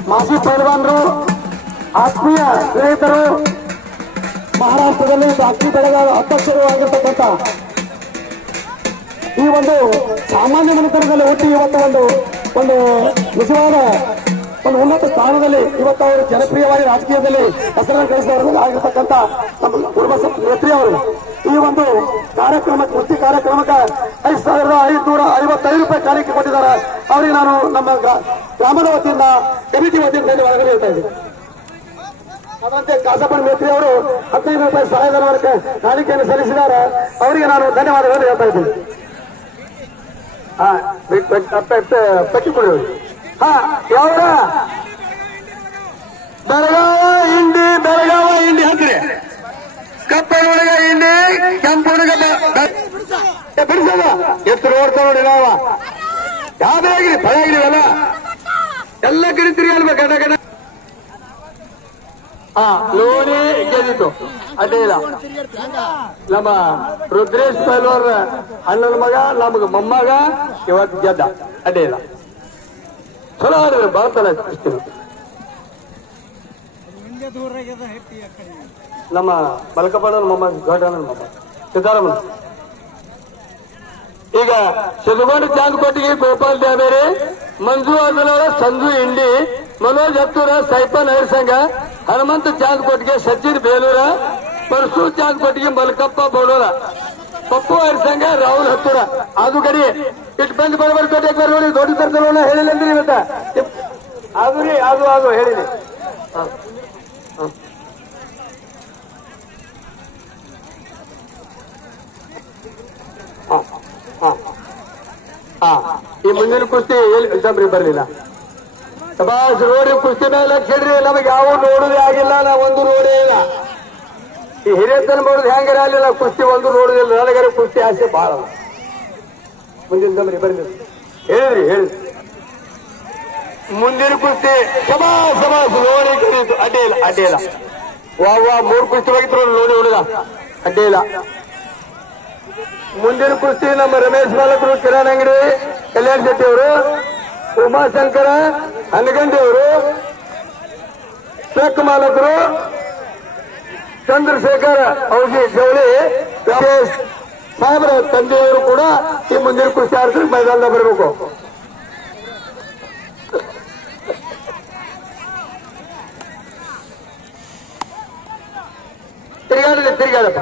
ಮಾಜಿ ಪೈಲ್ವಾನರು ಆತ್ಮೀಯ ಸ್ನೇಹಿತರು ಮಹಾರಾಷ್ಟ್ರದಲ್ಲಿ ಅಕ್ಕಿ ಬೆಳಗಾವ ಅಧ್ಯಕ್ಷರು ಆಗಿರ್ತಕ್ಕಂಥ ಈ ಒಂದು ಸಾಮಾನ್ಯ ಮನೆತನದಲ್ಲಿ ಹುಟ್ಟಿ ಇವತ್ತು ಒಂದು ನಿಜವಾದ ಒಂದು ಉನ್ನತ ಸ್ಥಾನದಲ್ಲಿ ಇವತ್ತು ಅವರು ಜನಪ್ರಿಯವಾಗಿ ರಾಜಕೀಯದಲ್ಲಿ ಹೆಸರನ್ನು ಗಳಿಸಿದವರು ಆಗಿರ್ತಕ್ಕಂಥ ನಮ್ಮ ಕುಟುಂಬ ಮೇತ್ರಿ ಅವರು ಈ ಒಂದು ಕಾರ್ಯಕ್ರಮಕ್ಕೆ ಕುಸ್ತಿ ಕಾರ್ಯಕ್ರಮಕ್ಕೆ 5,555 ರೂಪಾಯಿ ಕಾಣಿಕೆ ಕೊಟ್ಟಿದ್ದಾರೆ ಅವರಿಗೆ ನಾನು ನಮ್ಮ ಗ್ರಾಮದ ವತಿಯಿಂದ ಕಮಿಟಿ ವತಿಯಿಂದ ಧನ್ಯವಾದಗಳು ಹೇಳ್ತಾ ಇದ್ದೀನಿ ಅದರಂತೆ ಕಾಸಪ್ಪನ ಮೇತ್ರಿ ಅವರು 15 ರೂಪಾಯಿ ಸಹಾಯಧನವರೆಗೆ ಕಾಣಿಕೆಯನ್ನು ಸಲ್ಲಿಸಿದ್ದಾರೆ ಅವರಿಗೆ ನಾನು ಧನ್ಯವಾದಗಳನ್ನು ಹೇಳ್ತಾ ಇದ್ದೀನಿ ಪಟ್ಟಿ ಕೊಡಿ ಯಾವ ಬೆಳಗಾವ ಇಂಡಿ ಹಾಕ್ರಿ ಕಪ್ಪನ ಹುಡುಗ ಇಂಡಿ ಕೆಂಪು ಹುಡುಗ ಬಿಡಿಸಲ್ಲ ಎಷ್ಟು ನೋಡ್ತಾ ನೋಡಿ ನಾವ ಯಾವ್ದೇ ಆಗಿರಿ ಫಲ ಆಗಿರಿವಲ್ಲ ಎಲ್ಲ ಕಡೆ ತಿರುಗಾಡ್ಬೇಕು ಗಡ ಗಡ ಲೋನಿ ಗೆದ್ದಿತ್ತು ಅಡ್ಡಿ ಇಲ್ಲ ನಮ್ಮ ರುದ್ರೇಶ್ ಪೈಲ್ವಾನ್ ಅಣ್ಣನ ಮಗ ನಮಗ ಮೊಮ್ಮಗ ಇವತ್ತು ಗೆದ್ದ ಅಡ್ಡಿ ಇಲ್ಲ ಚಲೋ ಆಡಿದ್ರು ಬಹಳ ಚಲೋ ಇಷ್ಟು ನಮ್ಮ ಮಲ್ಕಪ್ಪನ ಮೊಹಮ್ಮದ್ ಗೌಡನ ಮೊಹಮ್ಮದ್ ಸಿದ್ದಾರಾಮನ್. ಈಗ ಸಿದ್ಧಗೊಂಡ ಚಾಂದಕೋಟಿಗೆ ಗೋಪಾಲ್ ದ್ಯಾಬೇರಿ, ಮಂಜು ಅದಲವರ, ಸಂಜು ಇಂಡಿ, ಮನೋಜ್ ಹತ್ತೂರ, ಸೈಫನ್ ಹೈರ್ಸಂಗ, ಹನುಮಂತ ಚಾಂದಕೋಟಿಗೆ ಸಜ್ಜಿರ್ ಬೇಲೂರ, ಪರಸು ಚಾಂದಕೋಟಿಗೆ ಮಲ್ಕಪ್ಪ ಬೋಡೋರ, ಪಪ್ಪು ಹೈರ್ಸಂಗ, ರಾಹುಲ್ ಹತ್ತೂರ. ಅದು ಗಡಿ ಇಟ್ಟು ಬಂದು ಬರಬರ್ಕೋಟೆ ನೋಡಿ ದೊಡ್ಡ ತರ್ಸೋಣ ಹೇಳಿಲ್ಲ ಅಂದ್ರಿ ಇವತ್ತ. ಅದು ರೀ ಅದು ಹೇಳಿನಿ. ಈ ಮುಂದಿನ ಕುಸ್ತಿ ಎಲ್ಲಿ ಬರ್ಲಿಲ್ಲ. ಸಭಾಷ್ ರೋಡಿ ಕುಸ್ತಿ ಮೇಲೆ ಕೇಳ್ರಿ, ನಮಗೆ ಯಾವ ನೋಡುದೇ ಆಗಿಲ್ಲ, ನಾ ಒಂದು ನೋಡೇ ಇಲ್ಲ. ಈ ಹಿರಿಯತನ ನೋಡುದು ಹೆಂಗಾರ ಆಗಲಿಲ್ಲ, ಕುಸ್ತಿ ಒಂದು ನೋಡುದಿಲ್ಲ. ನನಗಾರ ಕುಸ್ತಿ ಆಸೆ ಬಹಳ. ಮುಂದಿನ ಬರ್ಲಿಲ್ಲ ಹೇಳಿದ್ರಿ. ಮುಂದಿನ ಕುಸ್ತಿ ಸಭಾಷ್ ನೋಡಿ ಕರೀತು, ಅಡ್ಡಿ ಇಲ್ಲ. ವಾ 3 ಕುಸ್ತಿ ಹೋಗಿದ್ರು ನೋಡಿ ಹುಡುಗ, ಅಡ್ಡಿ ಇಲ್ಲ. ಮುಂದಿನ ಕುಸ್ತಿ ನಮ್ಮ ರಮೇಶ್ ಮಾಲಕರು, ಕಿರಾಣಿ ಅಂಗಡಿ, ಕಲ್ಯಾಣ ಶೆಟ್ಟಿ ಅವರು, ಉಮಾಶಂಕರ ಹನಗಂಡಿ ಅವರು, ಟ್ರಕ್ ಮಾಲಕರು, ಚಂದ್ರಶೇಖರ್ ಔಷಧಿ ಜವಳಿ ಸಾಹೇಬರ ತಂದೆಯವರು ಕೂಡ ಈ ಮುಂದಿನ ಕುಸ್ತಿ ಆಡಿದ್ರೆ ಮೈದಾನದ ಬರಬೇಕು. ತಿರುಗಾಡಪ್ಪ.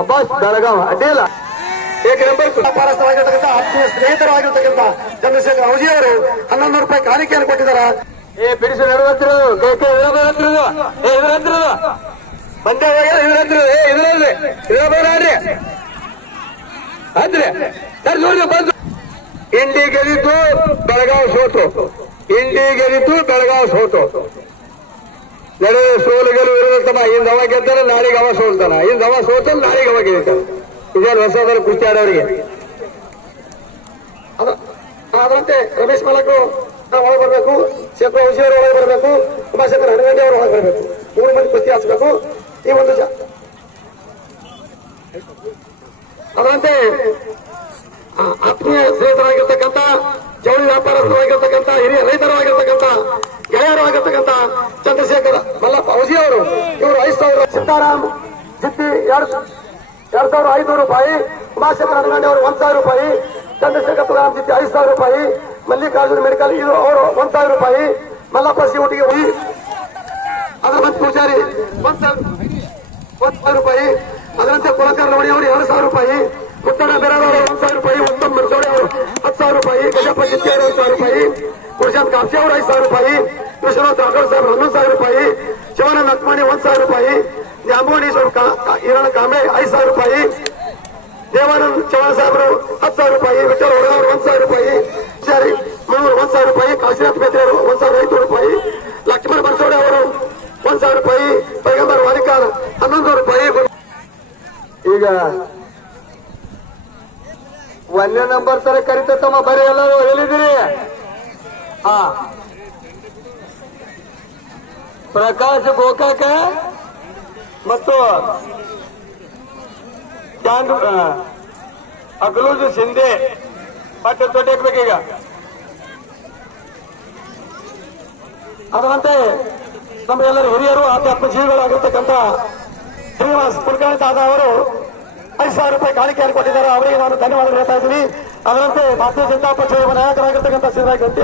ಅಬ್ಬಾಸ್ ಬೆಳಗಾವ್ ಅಡ್ಡಿಲ್ಲ. ಏಕ ನಂಬರ್ ವ್ಯಾಪಾರಸ್ಥರಾಗಿರ್ತಕ್ಕಂಥ ಆತ್ಮೀಯ ಸ್ನೇಹಿತರಾಗಿರ್ತಕ್ಕಂಥ ಚಂದ್ರಶೇಖರ್ ಔಜಿ ಅವರು 1100 ರೂಪಾಯಿ ಕಾಣಿಕೆಯನ್ನು ಕೊಟ್ಟಿದ್ದಾರೆ. ಬಿಡಿಸಿ ನಡೆದಿರೋದು ಬಂದೇ ಬಂದು ಇಂಡಿ ಗೆದ್ದಿತ್ತು, ಬೆಳಗಾವ್ ಸೋತು. ನಡೆದ ಸೋಲುಗಳು ಇರುತ್ತಮ್ಮ. ಇಂದ ಅವ ಗೆದ್ದರೆ ನಾಳೆಗೆ ಅವ ಸೋಲ್ತಾನ, ಇಂದ ಅವ ಸೋತಲ್ಲಿ ನಾಳೆಗೆ ಅವ ಗೆಲ್ತಾನ. ಇದೇನು ಹೊಸದನ್ನು ಕುಸ್ತಿ ಆಡೋರಿಗೆ. ಅದರಂತೆ ರಮೇಶ್ ಮಾಲಕರು ಒಳಗೆ ಬರಬೇಕು, ಶೇಖರ್ ಔಷಧಿ ಅವರು ಒಳಗೆ ಬರಬೇಕು, ಉಮಾಶಂಕರ್ ಹನಗಂಡಿ ಅವರು ಒಳಗೆ ಬರಬೇಕು. 3 ಮಂದಿ ಕುಸ್ತಿ ಹಾಕ್ಬೇಕು. ಈ ಒಂದು ಅದರಂತೆ ಆತ್ಮೀಯ ಸ್ನೇಹಿತರಾಗಿರ್ತಕ್ಕಂಥ, ಜವಳಿ ವ್ಯಾಪಾರಸ್ಥರಾಗಿರ್ತಕ್ಕಂಥ, ಹಿರಿಯ ರೈತರಾಗಿರ್ತಕ್ಕಂಥ, ಗೆಳೆಯರಾಗಿರ್ತಕ್ಕಂಥ ಚಂದ್ರಶೇಖರ್ ಮಲ್ಲಪ್ಪ ಔಜಿ ಅವರು, ಇವರು 5,000. ಸಿದ್ದಾರಾಮ್ ಜಿತ್ತಿ 2,500 ರೂಪಾಯಿ, ಉಮಾಶಂಕರ್ ಹನಗಂಡಿ ಅವರು 1,000 ರೂಪಾಯಿ, ಚಂದ್ರಶೇಖರ್ ತುಲಾರಾಮ್ ಜಿತ್ತಿ 5,000 ರೂಪಾಯಿ, ಮಲ್ಲಿಕಾರ್ಜುನ ಮೆಡಿಕಲ್ ಇದು ಅವರು 1,000 ರೂಪಾಯಿ, ಮಲ್ಲಪ್ಪ ಶಿವಟಿಗೆ ಅದರ ಮತ್ತೆ ಪೂಜಾರಿ 1,000 ರೂಪಾಯಿ. ಅದರಂತೆ ಕುಲಕರ್ ರವಣಿ ಅವರು 2,000 ರೂಪಾಯಿ, ಮುತ್ತಣ್ಣ ಬೇರಾದವರು 1,000 ರೂಪಾಯಿ, ಉತ್ತಮ್ ಮರ್ಸೋಡಿ ಅವರು 10,000 ರೂಪಾಯಿ, ಗಜಪ್ಪ ಜಿತ್ತಿ ಅವರು 1,000 ರೂಪಾಯಿ, ಗುರುಶಾಂತ್ ಕಾಪ್ಸಿ ಅವರು 5,000 ರೂಪಾಯಿ, ವಿಶ್ವನಾಥ್ ರಾಘವ್ ಸಾಹೇಬ್ 11,000 ರೂಪಾಯಿ, ಶಿವಾನಂದ ಅಕ್ಮಾನಿ 1,000 ರೂಪಾಯಿ, ನ್ಯಾಮೋಣೀಶ್ವರ್ ಹಿರಣ ಕಾಂಬೆ 5,000 ರೂಪಾಯಿ, ದೇವಾನಂದ್ ಚವಾಣ್ ಸಾಹೇಬರು 10,000 ರೂಪಾಯಿ, ವಿಠಲ್ ಹೊಡೆದವರು 1,000 ರೂಪಾಯಿ, ಸರಿ ಮನೂರು 1,000 ರೂಪಾಯಿ, ಕಾಶಿನಾಥ್ ಮೇತ್ರಿ ಅವರು 1,500 ರೂಪಾಯಿ, ಲಕ್ಷ್ಮಣ ಬನ್ಸೋಡೆ ಅವರು 1,000 ರೂಪಾಯಿ, ಪೈಗಂಬರ್ ವಾಲಿಕಾರ್ 1100 ರೂಪಾಯಿ. ಈಗ 1ನೇ ನಂಬರ್ ತರ ಕರಿತಮ್ಮ, ಬರೀ ಎಲ್ಲರೂ ಹೇಳಿದಿರಿ. ಪ್ರಕಾಶ್ ಗೋಕಾಕ ಮತ್ತು ಅಗಲೂಜು ಶಿಂದೆ ಪಟ್ಟ ತೊಟ್ಟಬೇಕೀಗ. ಅದರಂತೆ ನಮ್ಮ ಎಲ್ಲರ ಹಿರಿಯರು ಆಧ್ಯಾತ್ಮಜೀವಿಗಳಾಗಿರ್ತಕ್ಕಂಥ ಶ್ರೀನಿವಾಸ್ ಕುಲಕರ್ಣಿ ತಾತ ಅವರು 5,000 ರೂಪಾಯಿ ಕಾಣಿಕೆಯನ್ನು ಕೊಟ್ಟಿದ್ದಾರೆ. ಅವರಿಗೆ ನಾನು ಧನ್ಯವಾದ ಹೇಳ್ತಾ ಇದ್ದೀನಿ. ಅದರಂತೆ ಭಾರತೀಯ ಜನತಾ ಪಕ್ಷದ ನಾಯಕರಾಗಿರ್ತಕ್ಕಂಥ ಸಿದ್ದರಾಮಯ್ಯ ಗಂಟಿ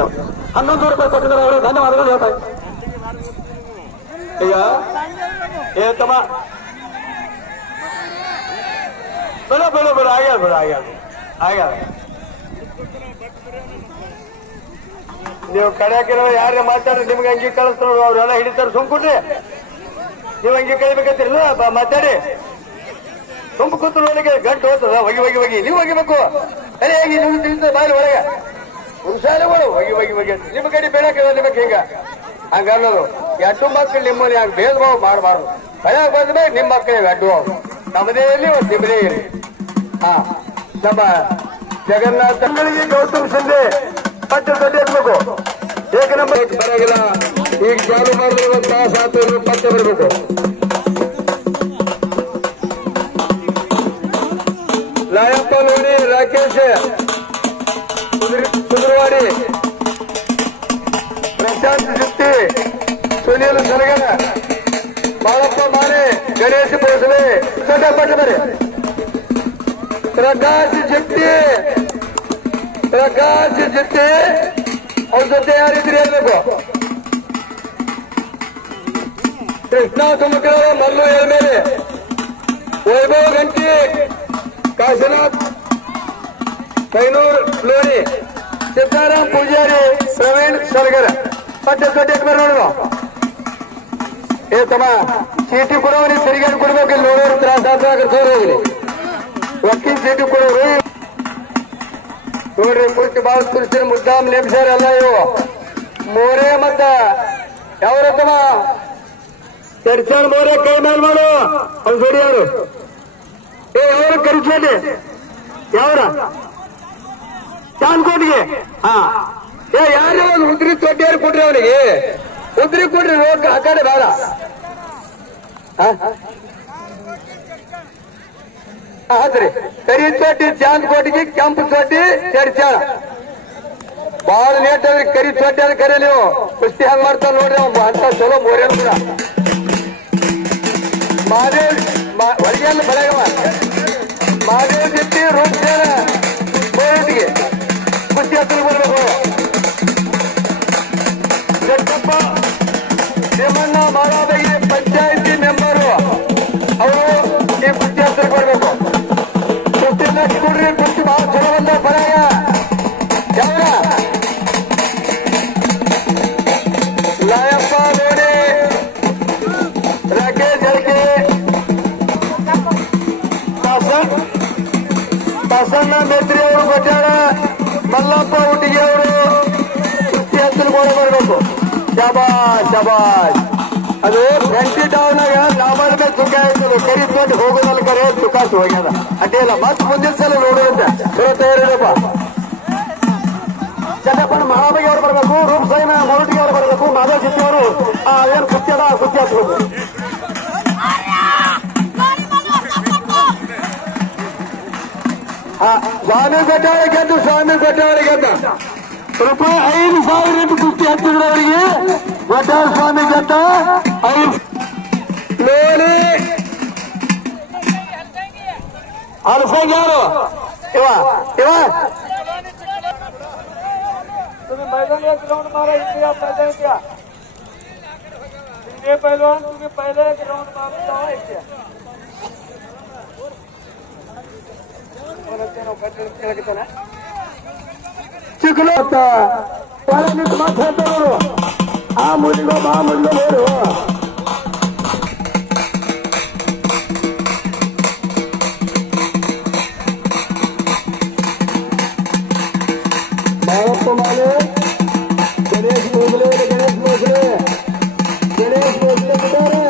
1100 ರೂಪಾಯಿ ಕೊಟ್ಟಿದ್ದಾರೆ. ಅವರಿಗೆ ಧನ್ಯವಾದಗಳು ಹೇಳ್ತಾ ಇದ್ದೀನಿ. ಈಗ ಏತಮ್ಮ ಬೇಡ ಆಗ್ಯಾದ ನೀವು ಕಡೆಯಾಕಿರೋ ಯಾರೇ ಮಾತಾಡ್ರಿ, ನಿಮ್ಗೆ ಅಂಗಿ ಕಳಿಸ್ತಾರ ಅವ್ರೆಲ್ಲ ಹಿಡಿತಾರೆ. ಸುಮ್ಕೊಡ್ರಿ, ನೀವು ಅಂಗಿ ಕಳಿಬೇಕಂತಿರಲ್ಲ, ಮಾತಾಡಿ. ತುಂಬ ಕೂತು ನೋಡಿಗೆ ಗಂಟು ಹೋಗ್ತದ, ಹೊಗಿ ನೀವು ಒಗಿಬೇಕು. ಅರೆ ಹೇಗೆ ನೀವು ತಿಳಿದ ಬಾಯಿ ಒಳಗೆ ಹುಷಾರಿಗಳು ಹೊಗಿ ನಿಮ್ಮ ಕಡೆ ಬೇಡಕ್ಕಿಲ್ಲ, ನಿಮಗೆ ಹಿಂಗ ಹಂಗ ಅನ್ನೋದು. 2 ಮಕ್ಕಳು ನಿಮ್ಮನೆ ಹಂಗ ಭೇದ ಭಾವ ಮಾಡಬಾರ್ದು. ಭಯ ಬಂದ್ರೆ ನಿಮ್ಮ ಮಕ್ಕಳಿಗೆ ಅಡ್ಡು, ನಮ್ಮದೇ ಇರಲಿ ಒಂದು ನಿಮ್ಮದೇ ಇರಲಿ. ನಮ್ಮ ಜಗನ್ನಾಥ ತಂಗಳಿಗೆ ಗೌತಮ್ ಶಿಂದೆ ಪಟ್ಟ ತೊಟ್ಟಿ ಎತ್ಬೇಕು. ಏಕ ನಂಬರ್ ಬರೋದಿಲ್ಲ. ಈಗ ಚಾಲು ಮಾಡಿದ್ರೆ 1 ತಾಸು ಆತು, ಪಟ್ಟ ಬರಬೇಕು. ಲಾಯಪ್ಪ ನೋಡಿ, ರಾಕೇಶ್ ಕುದುರವಾಡಿ, ಪ್ರಶಾಂತ್ ಜುತ್ತಿ, ಸುನೀಲ್ ಸಲಗರ, ಬಾಳಪ್ಪ ಮಾನೆ, ಗಣೇಶ್ ಭೋಸಲೆ, ಚಟಪಟ ಬರೆ, ಪ್ರಕಾಶ್ ಜುತ್ತಿ ಅವ್ರ ಜೊತೆ ಯಾರಿದ್ರಿ ಹೇಳ್ಬೇಕು. ಕೃಷ್ಣ ಸುಮಕರ, ಮಲ್ಲು ಎಲ್ಮೇಲೆ, ವೈಭವ್ ಗಂಟಿ, ಕಾಶಿನಾಥ್ ಕೈನೂರ್ ಲೋಣಿ, ಸಿದ್ದಾರಾಮ್ ಪೂಜಾರಿ, ಪ್ರವೀಣ್ ಸರ್ಗರ ಮತ್ತೆ ಜೊತೆ ನೋಡುವ. ಏ ತಮ್ಮ ಚೀಟಿ ಕೊಡೋರಿ ತಿರುಗಾಡಿ ಕೊಡ್ಬೇಕು. ಇಲ್ಲಿ ನೋಡೋರು ತ್ರಾಸ ದೂರ ಹೋಗ್ರಿ. ವಕೀಲ್ ಚೀಟಿ ಕೊಡೋರು ನೋಡ್ರಿ. ಕುರ್ಚಿ ಬಾಳ ಕುರ್ಚಿ ಮುದ್ದಾಮ್ ನೇಮ್ಸಾರ ಎಲ್ಲ ಇವು ಮೋರೆ ಮತ್ತ ಯಾವ್ರತ್ತಮ್ಮ ಚರ್ಚಾನ್ ಮೋರೆ ಕೈ ಮೇಲ್ ಮಾಡು. ಅವ್ರು ಜೋಡಿ ಅವರು ಯಾವ್ರ ಕರಿಸ್ಬೇಡಿ. ಯಾವ್ರ ಚಾನ್ಕೋಟಿಗೆ ಯಾರು ಉದ್ರಿ ತೊಟ್ಟಿಯಾರು ಕೊಡ್ರಿ. ಅವನಿಗೆ ಉದ್ರಿ ಕೊಡ್ರಿ. ರೋಗ ಆ ಕಡೆ ಬೇಡ. ಹೌದ್ರಿ. ಕರಿ ಚೋಟಿ ಚಾನ್ಕೋಟಿಗೆ, ಕೆಂಪು ಚೋಟಿ ಚರ್ಚಾಳ. ಬಾಳ ಲೇಟ್ ಅದ್ರಿ. ಕರಿ ಚೋಟಿ ಅದ್ ಕರಿ ನೀವು ಕುಸ್ತಿ ಹಂಗ್ ಮಾಡ್ತಾರ ನೋಡ್ರಿ. ಅಂತ ಚಲೋ ಮೋರೇನು ಕೂಡ ಮಹಾದೇವ್ ಹೊರಗೆಲ್ಲ ಬೆಳಗವ ಮಹಾದೇವ್ ಜೊತೆ ರೂಪೇನ ಬೋರ್ಟಿಗೆ ಕುಸ್ತಿ ಹತ್ರ ಬರ್ಬೇಕು. ಜಟ್ಟಪ್ಪ ದೇವಣ್ಣ ಮಾರಾಬಗಿ ಪಂಚಾಯತಿ ಮೆಂಬರು ಅವರು ಈ ಕುಸ್ತಿ ಹತ್ರ ಬರ್ಬೇಕು. ಕುಸ್ತಿ ಕೊಡ್ರಿ. ಕುಸ್ತಿ ಬಹಳ ಚಲೋ ಬಂದ ಬರಾಗ ಯಾವ ಲಾಯಪ್ಪ ನೋಡಿ, ರಾಕೇಶ್ ಜಳಕೆ, ಪ್ರಸನ್ನ ಮೇತ್ರಿ ಅವರು ಕೊಟ್ಟಾರ, ಮಲ್ಲಪ್ಪ ಹುಟ್ಟಿಗೆ ಅವರು ಕುಸ್ತಿ ಹತ್ತಿರ ಬರಬೇಕು. ಶಬಾಷ್ ಶಬಾಷ್. ಅದು 20 ಡೌನ್ನಾಗ ಲಾಭದ ಮೇಲೆ ಸುಖ ಆಯ್ತದು. ಕರಿ ತೊಟ್ಟು ಹೋಗೋದಲ್ಲ ಕರೆ ಸುಖಾಸು ಹೋಗ್ಯದ. ಅಡ್ಡಿ ಇಲ್ಲ. ಮತ್ತೆ ಮುಂದಿನ ಸಲ ನೋಡುವಂತೆ ತಯಾರಿರಪ್ಪ. ಚನ್ನಪ್ಪನ ಮಹಾಬಗಿ ಅವರು ಬರಬೇಕು. ರೂಪ್ ಸೈನ ಮೊರಟಿಗೆ ಅವರು ಬರಬೇಕು. ಮಾಧವ್ ಜಿತ್ತಿ ಅವರು ಏನು ಕುಸ್ತಿ ಅದ ಕುಸ್ತಿ ಹತ್ಬೇಕು. ಸ್ವಾಮಿ ಬೆಟ್ಟವಳಿ ಗೆದ್ದು, ಸ್ವಾಮಿ ಬೆಟ್ಟವಳಿ ಗೆದ್ದ. ರೂಪಾಯಿ 5,000 ಇಟ್ಟು ಕುಸ್ತಿ ಹತ್ತಿದ್ರು ಅವರಿಗೆ. ಬೆಟ್ಟವಳ ಸ್ವಾಮಿ ಗೆದ್ದ 5 ನೋಡಿ. ಅಲ್ಸಂಗ್ ಯಾರು ಇವ ಇವ तुम्ही मैदानी ग्राउंड मारा इंडिया मैदान क्या इंडिया पहलवान तुम्ही पहले ग्राउंड मारून जावा इंडिया ಚಿಕ್ಕಲು ನಿಂತು ಮಾತಾಡ್ತಾ ನೋಡು. ಆ ಮುಡಿಗೋ ಬಾ ಮುಡಿಗೋ ನೋಡು. ಬಾಳಪ್ಪ ಮಾಲೆ, ಗಣೇಶ್ ಭೋಸಲೆ ಬಿಟ್ಟಾರೆ.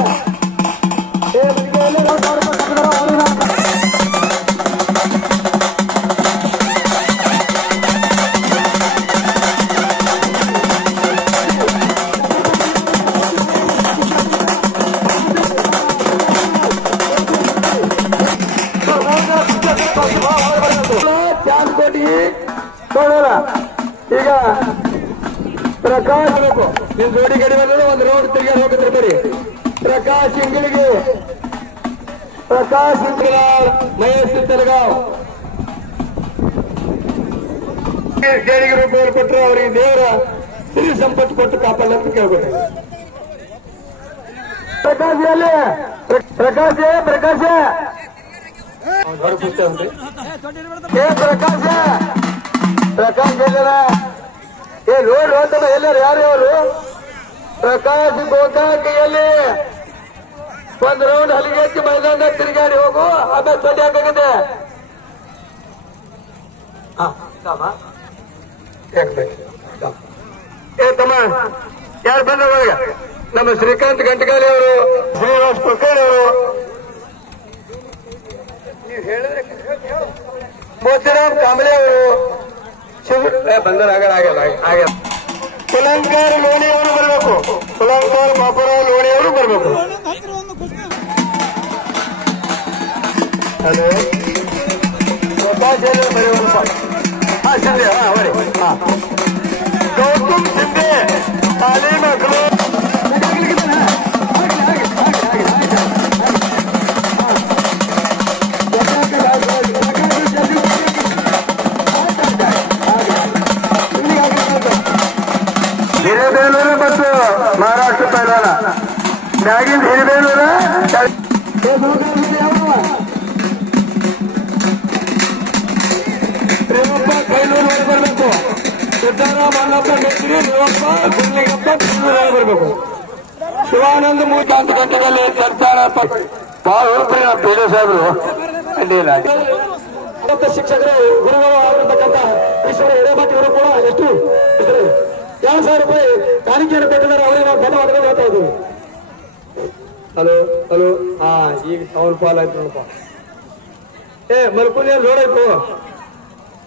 ಚಾನ್ಕೋಟಿ ನೋಡೋಣ. ಈಗ ಪ್ರಕಾಶ್ ಬೇಕು. ನಿಮ್ ಜೋಡಿ ಗಡಿ ಬಂದ್ರೆ ಒಂದು ರೌಂಡ್ ತಿರುಗಿ ಹೋಗುತ್ತೆ ಬರೀ. ಪ್ರಕಾಶ್ ಇಂಗಳಿಗೆ, ಪ್ರಕಾಶ್ ಇಂಗ್ಲಾಳ್, ಮಹೇಶ್ ತಲಗಾವ್ ದೇಣಿಗೆ ರೂಪಾಯಿ ಕೊಟ್ಟರೆ ಅವರಿಗೆ ದೇವರ ಸಿರಿ ಸಂಪತ್ತು ಕೊಟ್ಟು ಕಾಪಾಡಲು ಕೇಳ್ಕೊಟ್ಟೆ. ಪ್ರಕಾಶ್ ಎಲ್ಲಿ? ಪ್ರಕಾಶ್ ಪ್ರಕಾಶ ಏ ಪ್ರಕಾಶ ಪ್ರಕಾಶ್ ಎಲ್ಲರ ಏ ನೋಡ್ ಹೋಗ್ತಾನ ಎಲ್ಲರ ಯಾರು ಅವರು? ಪ್ರಕಾಶ್ ಗೋಕಾಕಿಯಲ್ಲಿ ಒಂದ್ ರೌಂಡ್ ಹಲಿಗೆ ಹಚ್ಚಿ ಮೈದಾನ ತಿರುಗಾಡಿ ಹೋಗು. ಆಮೇಲೆ ತೊಡೆ ಹಾಕಾಗಿದೆ. ಏ ತಮ್ಮ ಯಾರು ಬಂದ ಒಳಗೆ? ನಮ್ಮ ಶ್ರೀಕಾಂತ್ ಗಂಟಗಾಲಿ ಅವರು, ಶ್ರೀನಿವಾಸ್ ಕುಲಕರ್ಣಿ ಅವರು, ನೀವು ಹೇಳಿದ್ರೆ ಮೋತಿರಾಮ್ ಕಾಂಬಳೆ ಅವರು ಬಂದರೆ ಆಗಲ್ಲ. ಕುಲಂಕಾರ ಲೋಣಿ ಅವರು ಬರಬೇಕು. ಕುಲಂಕಾರ ಬಾಪುರಾವ್ ಲೋಣಿ ಅವರು ಬರಬೇಕು. ಹಲೋ ಪ್ರಕಾಶ್ ಬರೆಯುವ ಸಂಜೆ ಅವರೇ ಗೌತಮ್ ಶಿಂದೆ ತಾಲೀಮರು ಹಿರೇಬೇಲೂರು ಮತ್ತು ಮಹಾರಾಷ್ಟ್ರ ಪೈಲಾನ ಮ್ಯಾಗಿಂದ ಹಿರೇಬೇಲೂರು ರೇವಪ್ಪ ಕೈಲೂರು ಬರಬೇಕು. ಸಿದ್ದರಾಮ ಅಣ್ಣಪ್ಪ ಮೆಚ್ಚಿರಿ ರೇವಪ್ಪ ಗುರ್ಲಿಗಪ್ಪ ಕೈಲೂರು ಬರಬೇಕು. ಶಿವಾನಂದ ಮೂರ್ತಿ ಗಂಟೆಗಳಲ್ಲಿ ಸರ್ಕಾರ ಬಹಳ ಹುಡುಕ್ರಿ ನಮ್ಮ ಪೇಡೆ ಸಾಹೇಬರು ಅಡ್ಡಿಲ್ಲ. ಶಿಕ್ಷಕರು ಗುರುಗಳು ಆಗಿರ್ತಕ್ಕಂಥ ಈಶ್ವರ ಹಿರೇಮಠ ಇವರು ಕೂಡ ಎಷ್ಟು 2,000 ರೂಪಾಯಿ ಕಾಣಿಕೆಯನ್ನು ಕೊಟ್ಟಿದ್ದಾರೆ. ಅವರಿಗೆ ನಾವು ಧನ್ಯವಾದಗಳು ಹೇಳ್ತಾ ಇದ್ದೀವಿ. ಹಲೋ ಹಲೋ ಹಾ ಈಗ ಸೌಂಡ್ ಫಾಲ್ ಆಯ್ತು ನೋಡಪ್ಪ. ಮಲ್ಕುಲಿ ನೋಡಾಯ್ತು.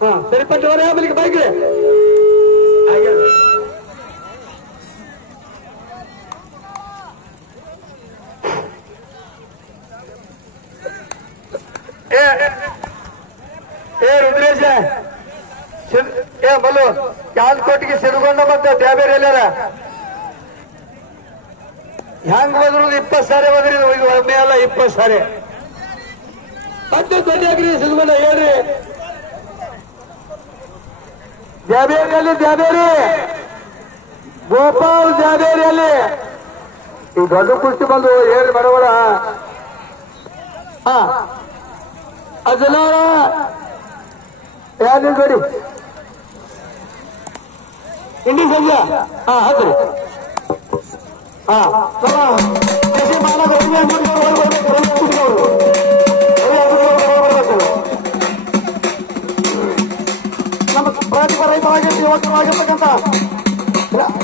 ಹಾ ಸರಿಪಟ್ಟವರೇ ಆಮೇಲೆ ಬೈಕ್ರಿ ರುದ್ರೇಶ ಮಲ್ಲು ಕ್ಯಾಲ್ಕೋಟಿಗೆ ಸಿಡ್ಕೊಂಡ ಮತ್ತೆ ಡ್ಯಾಬೇರಿ ಎಲ್ಲಾರ ಹೆಂಗ್ ಬಂದ್ರು 20 ಸಾರಿ ಬಂದ್ರಿ. ಇದು ಒಮ್ಮೆ ಅಲ್ಲ 20 ಸಾರಿ ಮತ್ತೆ ದೊಡ್ಡಾಗ್ರಿ ಸಿದ್ಕೊಂಡ ಹೇಳ್ರಿ. ದ್ಯಾಬೇರಿಯಲ್ಲಿ ದ್ಯಾಬೇರಿ ಗೋಪಾಲ್ ದ್ಯಾಬೇರಿಯಲ್ಲಿ ಈ ದೊಡ್ಡ ಕುಸ್ತಿ ಬಂದು ಹೇಳ್ರಿ ಬಡವಡ. ಹಾ ಅದನ್ನ ಯಾರು ನೋಡಿ ಇಂಡಿ ಸಂಜೆ ಹಾ ಹೌದ್ರಿ. ಹಾ ನಮ್ಮ ಪ್ರತಿಭಾರಹಿತವಾಗಿ ಯುವಕರಾಗಿರ್ತಕ್ಕಂಥ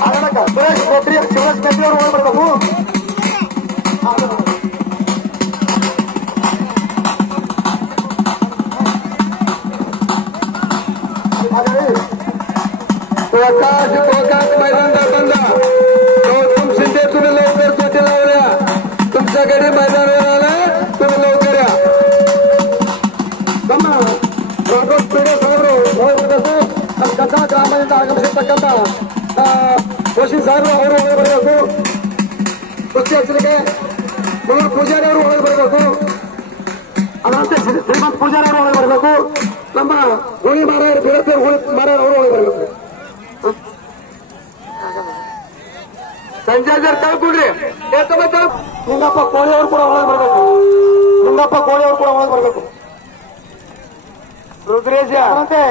ಆಡಕ ಸುರೇಶ್ ಕೊಟ್ರಿ ಶಿವರಾಜ್ ಕಟ್ಟಿ ಅವರು ಹೋಗ್ಬರ್ಬೇಕು. ಗೋಕಾಕ್ मैदानात ಬಂದ गौतम शिंदे तुम्ही लवकर चोटी लावल्या. तुमच्याकडे मैदानाला तुम्ही लवकर या. ನಮ್ಮ ರಾಘವ್ ಪೀಡೆ ಸಾಹೇಬರು ಹೋಗಬೇಕು. ನಮ್ಮ ಗದಗ ಗ್ರಾಮದಿಂದ ಆಗಮಿಸಿರ್ತಕ್ಕಂಥ ವಶಿ ಸಾಹೇಬರು ಅವರು ಒಳಗೆ ಬರಬೇಕು. ಕುಸ್ತಿ ಹಚ್ಚಲಿಕ್ಕೆ ಮನೋಹರ್ ಪೂಜಾರಿ ಅವರು ಒಳಗೆ ಬರಬೇಕು. ಅದರಂತೆ ಶ್ರೀಮಂತ್ ಪೂಜಾರಿ ಅವರು ಒಳಗೆ ಬರಬೇಕು. ನಮ್ಮ ಹುಳಿ ಮಾರಾಯರು ಬೀರಪ್ಪ ಹುಳಿ ಮಾರಾಯರು ಅವರು ಒಳಗೆ ಬರಬೇಕು. ಸಂಜಯ್ ಸರ್ ಕಳ್ಕೊಡ್ರಿ. ನಿಂಗಪ್ಪ ಕೋಳಿ ಅವರು ಕೂಡ ಒಳಗೆ ಬರಬೇಕು. ನಿಂಗಪ್ಪ ಕೋಳಿ ಅವರು ಕೂಡ ಒಳಗೆ ಬರಬೇಕು. ರುದ್ರೇಶ ಅದರಂತೆ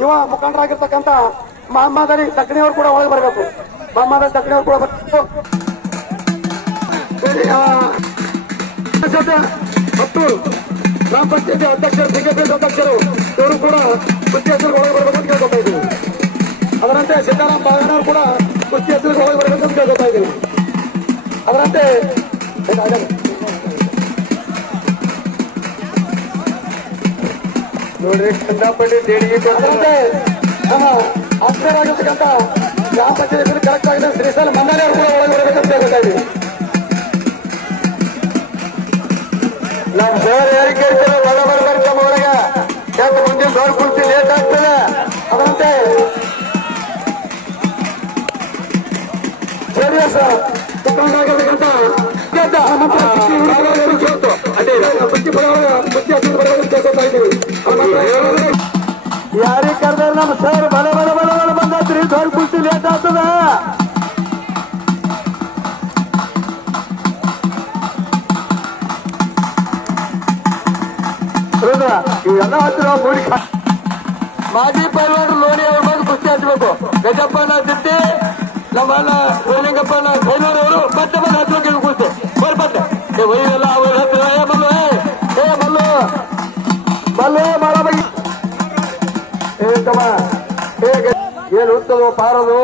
ಯುವ ಮುಖಂಡರಾಗಿರ್ತಕ್ಕಂಥ ಮಹಮ್ಮದರಿ ತಕ್ಕಣಿ ಅವರು ಕೂಡ ಒಳಗೆ ಬರಬೇಕು. ಮಹಮ್ಮದರಿ ತಕ್ಕಣಿ ಅವರು ಕೂಡ ಬರಬೇಕು. ಹತ್ತೂರು ಗ್ರಾಮ ಪಂಚಾಯತಿ ಅಧ್ಯಕ್ಷರು ಸಿಂಗಪೇಟ್ ಅಧ್ಯಕ್ಷರು ಇವರು ಕೂಡ ಕುಸ್ತಿ ಹೆಸರು ಒಳಗೆ ಬರಬೇಕು ಅಂತ ಕೇಳ್ಕೊತಾ ಇದ್ದೀವಿ. ಅದರಂತೆ ಸಿದ್ದರಾಮ ಬಾಗನವರು ಕೂಡ ಕುಸ್ತಿ ಹೆಸರಿಗೆ ಒಳಗೆ ಬರಬೇಕು ಅಂತ ಕೇಳ್ಕೊತಾ ಇದ್ದೀವಿ. ಅದರಂತೆ ನೋಡ್ರಿ ಕಂದಾಪಟ್ಟಿ ದೇಣಿಗೆ ಅದರಂತೆ ನಮ್ಮ ಆಫೀಸರಾಗಿರ್ತಕ್ಕಂಥ ಗ್ರಾಮ ಪಂಚಾಯತ್ ಕರೆಕ್ಟ್ ಆಗಿದೆ ಶ್ರೀಶೈಲ ಮಂದಾರಿ ಅವರು ಕೂಡ ಒಳಗೆ ಬರಬೇಕು ಅಂತ ಕೇಳ್ಕೊತಾ ಇದ್ದೀವಿ. ನಮ್ ಸರ್ ಯಾರಿಗೆ ಕೇಳ್ತಾರೋ ಒಳ ಬರ್ಬಾರ್ದು ನಮ್ಮ ಒಳಗ. ಯಾಕೆ ಮುಂದಿನ ದೊಡ್ಡ ಕುರ್ತಿ ಲೇಟ್ ಆಗ್ತದೆ. ಅದರಂತೆ ಜೆಡಿಎಸ್ ಮುಖಂಡರಾಗಿರ್ತಕ್ಕಂಥ ಯಾರಿಗೆ ಕರೆದ್ರೆ ನಮ್ಮ ಸರ್ ಬಲೆ ಬಲೆ ಬಲೆ ಬಲೆ ಬಂದ್ರಿ. ದೊಡ್ಡ ಕುರ್ತಿ ಲೇಟ್ ಆಗ್ತದ. ಇವೆಲ್ಲ ಹತ್ತಿರ ಮೂಡಿ ಮಾಜಿ ಪೈಲವಾನರು ಲೋಣಿ ಅವ್ರ ಬಂದು ಕುಸ್ತಿ ಹಚ್ಚಬೇಕು. ಗಜಪ್ಪನ ತಿತ್ತಿ ನಮ್ಮನ್ನ ಗೋಲಿಂಗಪ್ಪನ ಕೈಲೂರು ಅವರು ಮತ್ತೆ ಬಂದು ಹಚ್ಚಬೇಕು ಕುಸ್ತಿ ಬರ್ಬತ್ತೆ. ವೈಯೆಲ್ಲ ಅವ್ರ ಹತ್ತಿರ ಮಲ್ಲು ಮಲ್ಲು ಮಲ್ಲು ಮಾಡ ಬಗ್ಗೆ ಏನು ಉತ್ತದ ಪಾರದು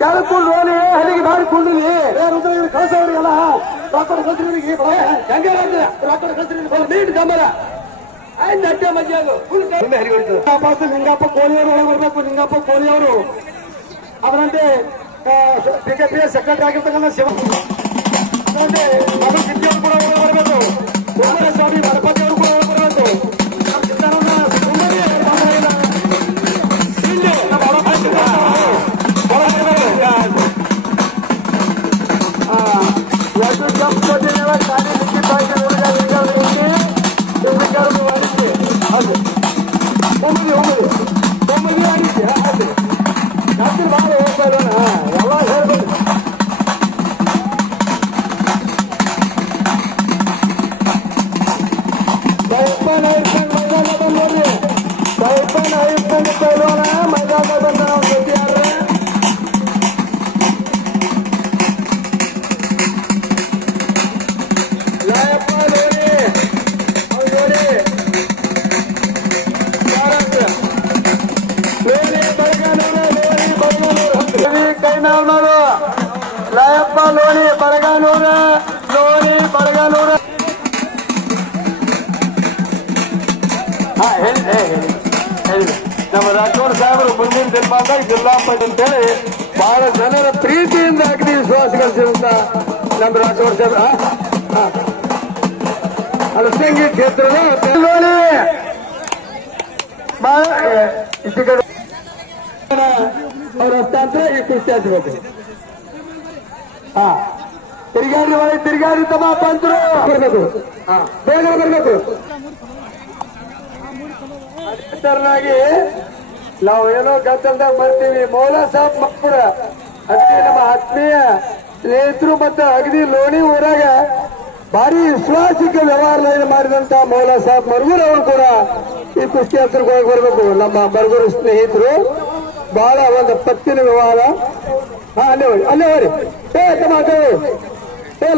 ಕೆಳಕೊಂಡು ಲೋಣಿ ಹಲಿಗೆ ಮಾಡಿ ಕೊಂಡಿಲಿ ಕಳಿಸೋರಿಗೆಲ್ಲ ರಾಕಡ ಕಲ್ತ್ರಿಗೆ ರಾಕಡ ಕಲ್ತ್ರಿಗೆ ನೀಟ್ ಗಮನ ಅಡ್ಡ ಮಜ್ಜೆ ಲಿಂಗಪ್ಪ ಕೋಳಿಯವರು ಒಳಗೆ ಬರಬೇಕು. ಲಿಂಗಪ್ಪ ಕೋಳಿಯವರು ಅದರಂತೆ ಬಿಜೆಪಿಯ ಸೆಕ್ರೆಟರಿ ಆಗಿರ್ತಕ್ಕಂಥ ಶಿವ ಅದರಂತೆ ನಮ್ಮ ಸಿದ್ಧಿಯವರು ಕೂಡ ಒಳಗೆ ಬರಬೇಕು. ಕುಮಾರಸ್ವಾಮಿ ಗಣಪತಿ ಅವರು ಕೂಡ ಒಳಗೆ ಬರಬೇಕು. ನಮ್ಮ ಸಿದ್ದರಾಮಯ್ಯ ಸಾಹಿಬನ್ ಐಸ್ಮನ್ ಮೈದಾನ ಬಂದ್ರಿ. ಸಾಹಿಬನ್ ಐಸ್ಮನ್ ಪೈಲ್ವಾನ ಮೈದಾನ ಬಂದ ನಾವು ಜೊತೆಯಾಡ್ರೆ ಲಾಯಪ್ಪ ನೋಡಿ ಅವ್ರು ನೋಡಿ ಕೈನಾಳ್ನವರು ಲಾಯಪ್ಪ ಲೋಣಿ ಬರಗಾನೂರ ಲೋಣಿ ಬರಗಾನೂರ. ಹೇಳಿ ನಮ್ಮ ರಾಠೋಡ್ ಸಾಹೇಬರು ಮುಂದಿನ ದಿನಮಾನದಾಗ ಜಿಲ್ಲಾ ಪಂಚಾಯತ್ ಅಂತೇಳಿ ಬಹಳ ಜನರ ಪ್ರೀತಿಯಿಂದ ಅಗ್ನಿ ವಿಶ್ವಾಸ ಗಳಿಸಿದಂತ ನಮ್ಮ ರಾಠೋಡ್ ಸಾಹೇಬ್ ಅಲಸಂಗಿ ಕ್ಷೇತ್ರದ ಲೋಣಿ ಅವ್ರ ಹಸ್ತಾಂತರ ಈ ಕುಸ್ತಿ ಹಚ್ಚಬೇಕು. ತಿರುಗಾಡಿ ಒಳಗೆ ತಿರುಗಾಡಿ ತಮ್ಮ ಪಂಚರು ಬರ್ಬೇಕು. ಬೇಗ ಬರ್ಬೇಕು. ಅದೇ ನಾವು ಏನೋ ಗದ್ದಲ್ದಾಗ ಬರ್ತೀವಿ. ಮೌಲಾ ಸಾಬ್ ಮಕ್ಕಳ ಅದಕ್ಕೆ ನಮ್ಮ ಆತ್ಮೀಯ ಸ್ನೇಹಿತರು ಮತ್ತು ಅಗದಿ ಲೋಣಿ ಊರಾಗ ಭಾರಿ ವಿಶ್ವಾಸಿಕ ವ್ಯವಹಾರ ಮಾಡಿದಂತ ಮೌಲಾ ಸಾಬ್ ಮರ್ಗೂರ್ ಅವರು ಕೂಡ ಈ ಕುಸ್ತಿ ಹತ್ರಕ್ಕೆ ಹೋಗಿ ಬರ್ಬೇಕು. ನಮ್ಮ ಮರ್ಗೂರು ಸ್ನೇಹಿತರು ಬಹಳ ಒಂದು ಪತ್ತಿನ ವ್ಯವಹಾರ. ಅಲ್ಲೇ ಹೋಗಿ ಅಲ್ಲೇ ಹೋರಿ. ಟಮಾಟೆ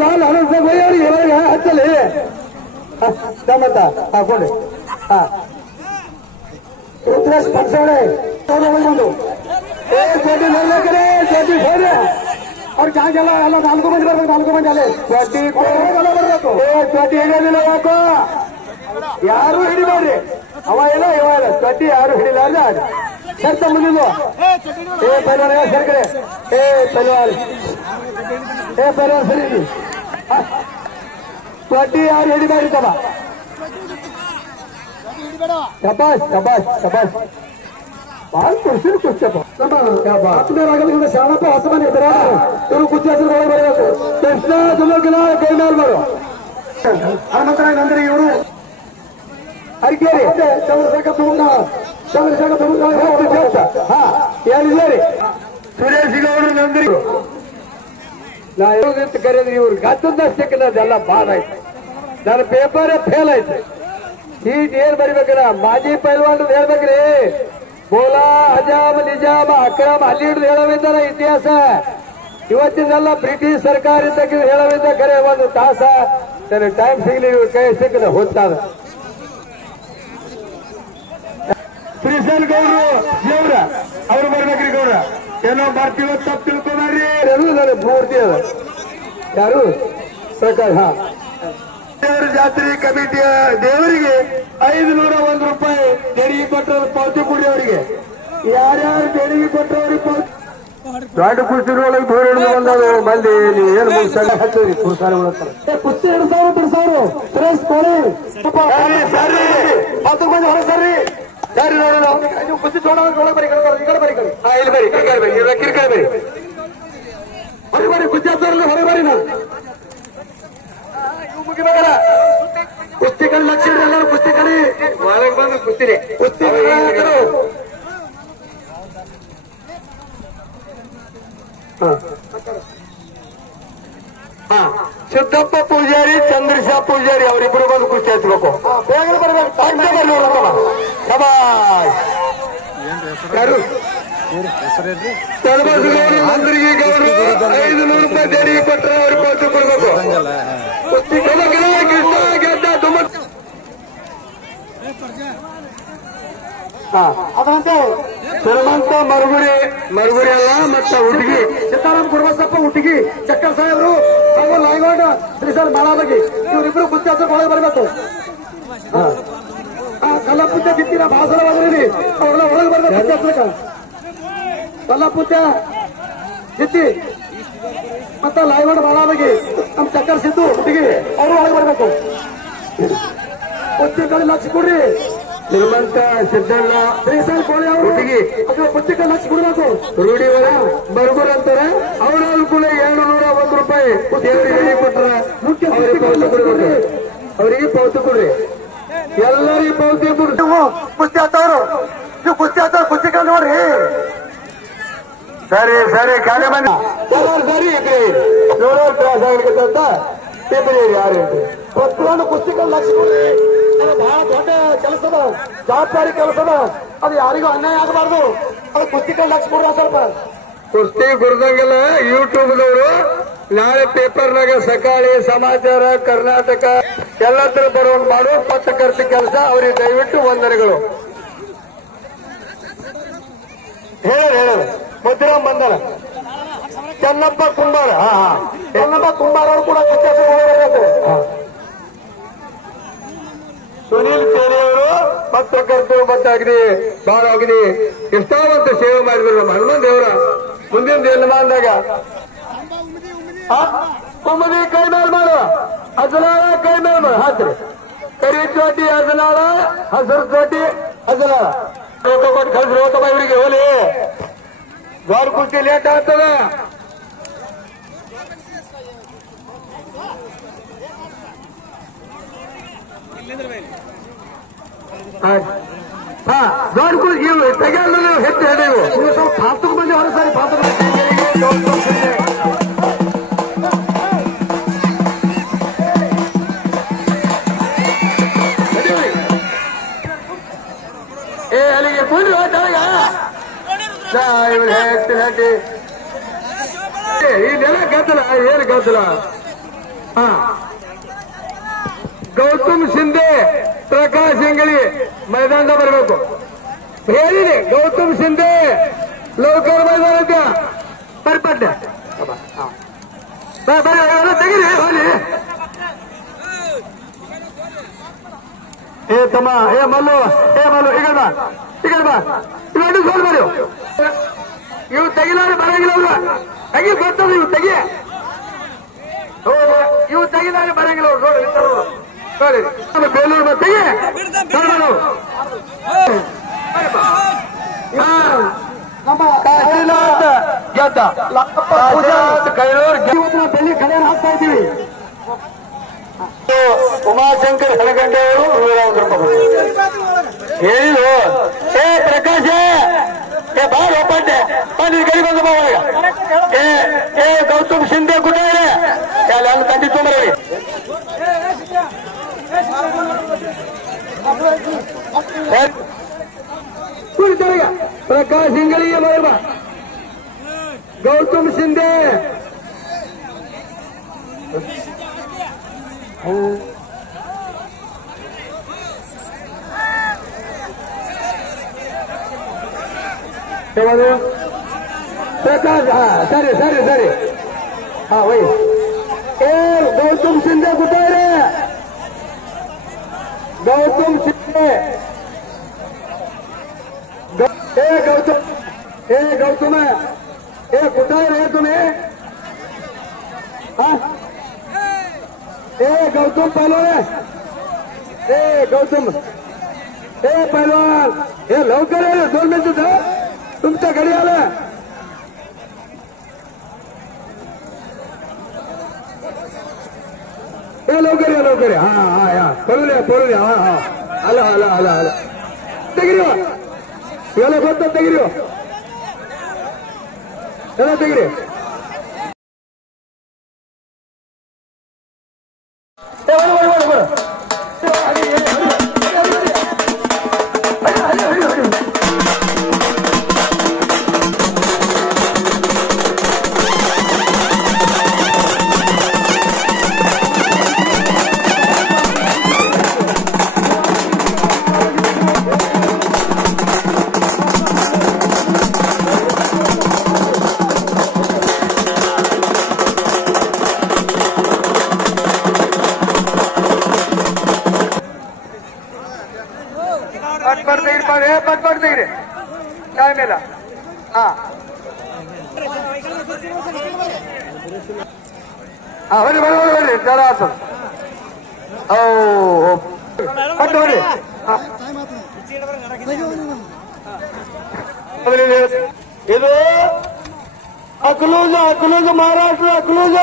ಲಾಲ್ ಅವ್ರಿಗೆ ಹೊರಗೆ ಹಚ್ಚಲಿ ಟಮಟ ಹಾಕೊಂಡ್ರಿ. ರುದ್ರೇಶ್ ಪಡ್ಸೋಳೆ ಒಂದು ಚೋಟಿ ನೋಡ್ಬೇಕ್ರೆ ಚೋಟಿ ಹೋದ್ರೆ ಅವ್ರ ಜಾಗೆಲ್ಲ ಎಲ್ಲ 4 ಮಂದಿ ಬರ್ಬೇಕು. 4 ಮಂದಿ ಅಲ್ಲೇ ಚೋಟಿ ಬರ್ಬೇಕು. ಚೋಟಿ ಹಿಡಿಯೋದಿಲ್ಲ ಯಾಕೋ ಯಾರು ಹಿಡಿಬೇಡ್ರಿ. ಅವ ಇಲ್ಲ ಇವ ಇಲ್ಲ. ಚೋಟಿ ಯಾರು ಹಿಡಿಲ್ಲ ಅಲ್ಲ ಸರ್ತ ಮುಂದಿದ್ದು ಪೈಲ್ವಾನ ಸರಿ ಕಡೆ ಪೈಲ್ವಾನ್ ಸರಿ ಚೋಟಿ ಯಾರು ಹಿಡಿಬೇಡ್ರಿ ತಮ್ಮ. ಶಬಾಷ್ ಶಬಾಷ್ ಶಬಾಷ್ ಬಹಳ ಖುಷಿ ಖುಷಿಯಪ್ಪ. ಆತ್ಮೀಯರಾಗಲಿಂದ ಶಾಣಪ್ಪ ಹೊಸ ಮನೆ ಇದ್ದಾರ ಇವರು ಕುಚ್ಚಿ ಹೆಸರು ಒಳಗೆ ಬರಬೇಕು. ಕೃಷ್ಣ ಸುಲೋಕಿನ ಕೈ ಮೇಲೆ ಬರು ಹನುಮಂತರಾಯ ನಂದರಿ ಇವರು ಅರಿಕೇರಿ ಚಂದ್ರಶೇಖರ್ ಹೇಳಿದೇರಿ ಸುರೇಶ್ ಗೌಡರು ನಂದರಿ. ನಾ ಕರೆಯೋದು ಇವ್ರು ಗದ್ದದಷ್ಟಕ್ಕೆ ಅದೆಲ್ಲ ಬಾದ್ ಆಯ್ತು. ನನ್ನ ಪೇಪರ್ ಫೇಲ್ ಆಯ್ತು. ಸೀಟ್ ಏನ್ ಬರಿಬೇಕ್ರ ಮಾಜಿ ಪೈಲ್ವಾನ್ ಹೇಳ್ಬೇಕ್ರಿ. ಬೋಲಾ ಹಜಾಮ್ ನಿಜಾಮ್ ಅಕ್ರಮ್ ಅಲ್ಲಿ ಹಿಡಿದು ಹೇಳವಿದ್ದಾರ ಇತಿಹಾಸ. ಇವತ್ತಿನೆಲ್ಲ ಬ್ರಿಟಿಷ್ ಸರ್ಕಾರ ಇದ್ದಕ್ಕೆ ಹೇಳವಿದ್ದ ಕರೆ ಒಂದು ತಾಸ ನನ್ನ ಟೈಮ್ ಸಿಗ್ಲಿ ಕೈ ಸಿಕ್ಕದ ಹೊತ್ತಾದ. ಶ್ರೀಶೈಲ್ ಗೌಡ್ರು ದೇವ್ರ ಅವ್ರು ಬರ್ಬೇಕ್ರಿ. ಗೌಡ್ರ ಏನೋ ಬರ್ತೀವ ತಪ್ಪು ತಿಳ್ಕೊಂಡ್ರಿ ನನ್ನ ಪೂರ್ತಿ ಅದ ಯಾರು ಪ್ರಕಾಶ್. ದೇವರ ಜಾತ್ರೆ ಕಮಿಟಿಯ ದೇವರಿಗೆ 501 ರೂಪಾಯಿ ದೇಣಿಗೆ ಕೊಟ್ಟರು. ಪಾವತಿ ಕೊಡಿ ಅವರಿಗೆ. ಯಾರ್ಯಾರು ದೇಣಿಗೆ ಕೊಟ್ಟವ್ರಿಗೆ ಪಾವತಿ. ದೊಡ್ಡ ಕುಸ್ತಿನೊಳಗೆ ದೂರ ಹಿಡಿದು ಬಂದವರು ಮಂದಿ ನೀವು ಏನು ಹಚ್ಚಿದ್ರಿ ಕುಸ್ತಾರ ಕುಸ್ತಿ 2,000 ಬಿಡ್ಸವ್ರು ಸುರೇಶ್ ಕೋಳಿ ಸರಿ 10 ಮಂದಿ ಹೊರ ಸರಿ ಸರಿ ನೋಡೋಣ. ನೀವು ಕುಸ್ತಿ ನೋಡೋಣ ಬರೀ ಈ ಕಡೆ ಬರೀ ಇಲ್ಲಿ ಬರೀ ಕಿರಿಕಾಯಿ ಬರೀ ಕಿರಿಕಾಯಿ ಬರೀ ಹೊರ ಬರೀ ಕುಸ್ತಿ ಹಚ್ಚೋರಲ್ಲಿ ಹೊರ ಬರೀ ನಾನು ಮುಗಿಬೇಕಲ್ಲ. ಕುಸ್ತಿ ಕಡೆ ಲಕ್ಷ ಎಲ್ಲರೂ ಕುಸ್ತಿ ಕಡೆ ಒಳಗೆ ಬಂದು ಕುಸ್ತಿರಿ ಕುಸ್ತಿ ಸಿದ್ದಪ್ಪ ಪೂಜಾರಿ ಚಂದ್ರಶಾ ಪೂಜಾರಿ ಅವರಿಬ್ಬರು ಬಂದು ಕುಸ್ತಿ ಹಚ್ಚಬೇಕು. ಬೇಗ ಬರ್ಬೇಕು. ಯಾರು ಮಂತ್ರಿಗೆ ಗೌಡರು 500 ರೂಪಾಯಿ ದೇಣಿಗೆ ಕೊಟ್ಟರೆ ಅವ್ರಿಗೆ ಪಾವತಿ ಕೊಡ್ಬೇಕು. ಕುಸ್ತಿ ಕೃಷ್ಣ ಗೆದ್ದ ತುಂಬ ಅದಂತೆ ಶ್ರೀಮಂತ ಮರುಗುರಿ ಅಲ್ಲ ಮತ್ತೆ ಹುಡುಗಿ ಸಿದ್ದಾರಾಮ್ ಗುರುಬಸಪ್ಪ ಹುಡುಗಿ ಚಕ್ಕರ್ ಸಾಹೇಬರು ಹಾಗೂ ನಾಯಗೌಡ ಶ್ರೀಶೈಲ್ ಮಾಲಾಬಗಿ ಇವರಿಬ್ರು ಕುಸ್ತಿ ಹಚ್ಚಕ್ಕೆ ಒಳಗೆ ಬರಬೇಕು. ಕಲ್ಲಪುತ್ತ ಜಿತ್ತಿನ ಭಾಷಣವಾದ್ರಿ ಅವರೆಲ್ಲ ಒಳಗೆ ಬರ್ಬೇಕು. ಕುಸ್ತಿ ಹಚ್ಚಕ ಕಲ್ಲಪುತ್ತ ಜಿತ್ತಿ ಮತ್ತ ನಾಯಗೌಡ ಮಾಲಾಬಗಿ ನಮ್ಮ ಚಕ್ಕರ್ ಸಿದ್ದು ಹುಡುಗಿ ಅವರು ಒಳಗೆ ಬರಬೇಕು. ಕುಸ್ತಿ ಕಡೆ ಲಕ್ಷ ಕೊಡ್ರಿ. ಶ್ರೀಮಂತ ಸಿದ್ದಣ್ಣ ಶ್ರೀಶೈಲ್ ಕೋಳಿ ಅವರು ಹುಡುಗಿ ಪುಸ್ತಕ ಲಕ್ಷ ಕೊಡ್ಬೇಕು. ರೂಢಿ ಬರ್ಬರ್ ಅಂತಾರೆ. ಅವರವ್ರು ಕೂಡ 201 ರೂಪಾಯಿ ದೇವರಿಗೆ ಕೊಟ್ಟರ ಮುಖ್ಯ ಪಾವತಿ ಕೊಡ್ಬೇಕು. ಅವರಿಗೆ ಪಾವತಿ ಕೊಡ್ರಿ. ಎಲ್ಲರಿಗೂ ಪಾವತಿ ಕೊಡ್ರಿ. ಕುಸ್ತಿ ಹತ್ತವ್ರು ನೀವು ಕುಸ್ತಿ ಹತ್ತವ್ರು ಕುಸ್ತಿ ಕಡೆ ನೋಡ್ರಿ. ಸರಿ ಸರಿ ಕಾಲೇ ಬನ್ನಿ ಸರಿ ನೋಡೋರು ತ್ರಾಸ ಆಗ್ಲಿಕ್ಕೆ ಅಂತ ಪೇಪರ್ ಯಾರು ಪ್ರತಿಯೊಂದು ಕುಸ್ತಿ ಕಡೆ ಲಕ್ಷ ಕೊಡ್ರಿ. ಬಹಳ ದೊಡ್ಡ ಕೆಲಸದ ಜವಾಬ್ದಾರಿ ಕೆಲಸದ ಅದು ಯಾರಿಗೂ ಅನ್ಯಾಯ ಆಗಬಾರ್ದು. ಅದು ಕುಸ್ತಿ ಕೈ ಲಕ್ಷ ಕೊಡ್ರ ಸ್ವಲ್ಪ ಕುಸ್ತಿ ಗುರುದಂಗೆಲ್ಲ ಯೂಟ್ಯೂಬ್ದವರು ನಾಳೆ ಪೇಪರ್ನಾಗ ಸಕಾಳಿ ಸಮಾಚಾರ ಕರ್ನಾಟಕ ಎಲ್ಲತ್ರ ಬರೋನ್ ಮಾಡೋ ಪತ್ರಕರ್ತ ಕೆಲಸ ಅವ್ರಿಗೆ ದಯವಿಟ್ಟು ವಂದನೆಗಳು. ಹೇಳ ಮುದ್ರಾಮ್ ಬಂದನ ಚೆನ್ನಪ್ಪ ಕುಂಬಾರ. ಚೆನ್ನಪ್ಪ ಕುಂಬಾರ ಅವರು ಕೂಡ ಸುನೀಲ್ ಸೇರಿ ಅವರು ಪತ್ರಕರ್ತರು ಮತ್ತಾಗ್ರಿ ಬಹಳ ಅಗ್ನಿ ಎಷ್ಟಾವಂತ ಸೇವೆ ಮಾಡಿದ್ರು ನಮ್ಮ ಹನುಮಂತ ದೇವರ ಮುಂದಿನ ದಿನಮಾನದಾಗ ಕುಮ್ಮದಿ ಕೈ ಮೇಲ್ ಮಾಡು, ಅಜನಾಳ ಕೈ ಮೇಲ್ ಮಾಡು ಹಾಕ್ರಿ. ಕರಿ ಚೋಟಿ ಅಜನಾಳ, ಹಸಿರು ಚೋಟಿ ಅಜನಾಳ ರೋಕ ಕೊಟ್ಟು ಕಳ್ಸಿ ರೋಕಮ್ಮ ಇವರಿಗೆ ಹೋಲಿ. ದ್ವಾರ ಕುಸ್ತಿ ಲೇಟ್ ಆಗ್ತದ. ದ್ವಾರ ಕುಸ್ತಿ ಇವು ತೆಗೆಯಲ್ಲ ಹೆಚ್ಚು ಹೇಳಿವು ಸ್ವಲ್ಪ ಪಾತ್ರಕ್ಕೆ ಬಂದು ಹೊರ ಸಾರಿ ಪಾತ್ರ ಅಲ್ಲಿಗೆ ಕುಂಡ್ರಿ ಹೋಗ್ತಾಗ ಹೇಳ್ತಿ ಇದೆಲ್ಲ ಗದ್ದಲ ಏನು ಗದ್ದಲ. ಗೌತಮ್ ಶಿಂದೆ ಪ್ರಕಾಶ್ ಅಂಗಳಿ ಮೈದಾನದ ಬರಬೇಕು ಹೇಳಿದೆ. ಗೌತಮ್ ಶಿಂದೆ ಲೋಕರ್ ಮೈದಾನ ಬರ್ಪಟ್ಟೆ ತೆಗಿರಿ ಹೋಗಿ. ಏ ತಮ್ಮ ಏ ಮಲ್ಲು ಈಗ ಬಾ ಇವೆರಡು ಸೋಲ್ ಬರು ಇವು ತೆಗಿಲಾರ ಬರಂಗಿಲ್ಲ ಅವ್ರು ತೆಗಿ ಗೊತ್ತದ ಇವು ತೆಗಿ ಇವು ತೆಗಿಲಾರ ಬರಂಗಿಲ್ಲ ಅವ್ರು ನೋಡಿ ನೋಡಿ ಬೇಲೂರು ತೆಗಿ ಬೆಳ್ಳಿ ಕಡೆ ಹಾಕ್ತಾ ಇದ್ದೀವಿ. ಉಮಾಶಂಕರ್ ಹಲಗಂಡೆ ಅವರು ಹೇಳಿದ್ರು ಏ ಪ್ರಕಾಶ್ ಏ ಬಾಳ ಒಪ್ಪಟ್ಟೆ ಬಂದು ಕೈ ಬಂದು ಬಾವಾಗ ಏ ಗೌತಮ್ ಶಿಂದೆ ಕೂಡ ಎಲ್ಲ ತಂದಿ ತೊಂಬರಿ ಪ್ರಕಾಶ್ ಇಂಗಳಿಗೆ ಬರಬ ಗೌತಮ್ ಶಿಂದೆ ಪ್ರಕಾಶ್ ಸರಿ ಸರಿ ಸರಿ ವೈ ಏ ಗೌತಮ್ ಶಿಂದೆ ಕುಟಾರೆ ಗೌತಮ್ ಶಿಂದೆ गौतम कुठं रे तुम्ही गौतम पहलवान गौतम पहलवान हे लवकर आहे 2 मिनिटं तुमच्या घरी आलं लवकर हा पळू द्या आला ತೆಗಿರಿ ಎಲ್ಲ ಗೊತ್ತ ತೆಗಿರಿ ಎಲ್ಲ ತೆಗಿರಿ पट ತೆಗಿರಿ ಟೈಮ್ ಇಲ್ಲ ಬರ್ರಿ ಜರ ಆತು ಪಟ್ ಬರ್ರಿ ಇದು ಅಕ್ಲೂಜ ಮಹಾರಾಷ್ಟ್ರ ಅಕ್ಲೂಜ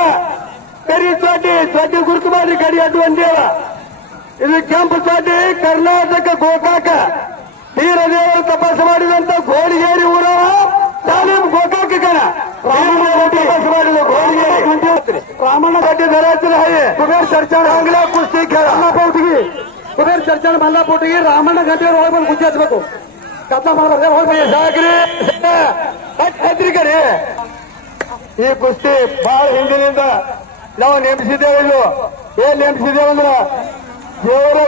ಕರಿ ಚೋಟಿ ಗುರುತು ಮಾಡ್ರಿ ಕರಿ ಅಡ್ಡು ಒಂದೇವ ಇದು ಕೆಂಪು ಚೋಟಿ ಕರ್ನಾಟಕ ಗೋಕಾಕ ತೀರದೇವರು ತಪಾಸು ಮಾಡಿದಂತ ಗೋಡಿಗೇರಿ ಊರ ತಾಲೀಮ್ ಗೋಕಾಕ ಕಣ ತಪಾಸು ಮಾಡಿದ ಗೋಡಿಗೇರಿ ರಾಮಣ್ಣ ಗಡ್ಡಿ ಧರಾಚರ ಕುಬೇರ್ ಚರ್ಚಾ ಆಂಗ್ಲ ಕುಸ್ತಿ खेळ ಕುಬೇರ್ ಚರ್ಚಲ್ ಮಲ್ಲಾಪುಟ್ಟಿಗೆ ರಾಮಣ್ಣ ಗಂಟೆ ಹೋಗಿ ಬಂದು ಕುಚ್ಚಿ ಹಚ್ಬೇಕು. ಕತ್ಲ ಮಾಡ್ಬಾರ್ದು, ಹೋಗಿ ಸಾಕ್ರಿ ಹೆದ್ರಿಕರಿ. ಈ ಕುಸ್ತಿ ಬಹಳ ಹಿಂದಿನಿಂದ ನಾವು ನೇಮಿಸಿದ್ದೇವೆ. ಇದು ಏನ್ ನೇಮಿಸಿದ್ದೇವೆ ಅಂದ್ರ ದೇವರ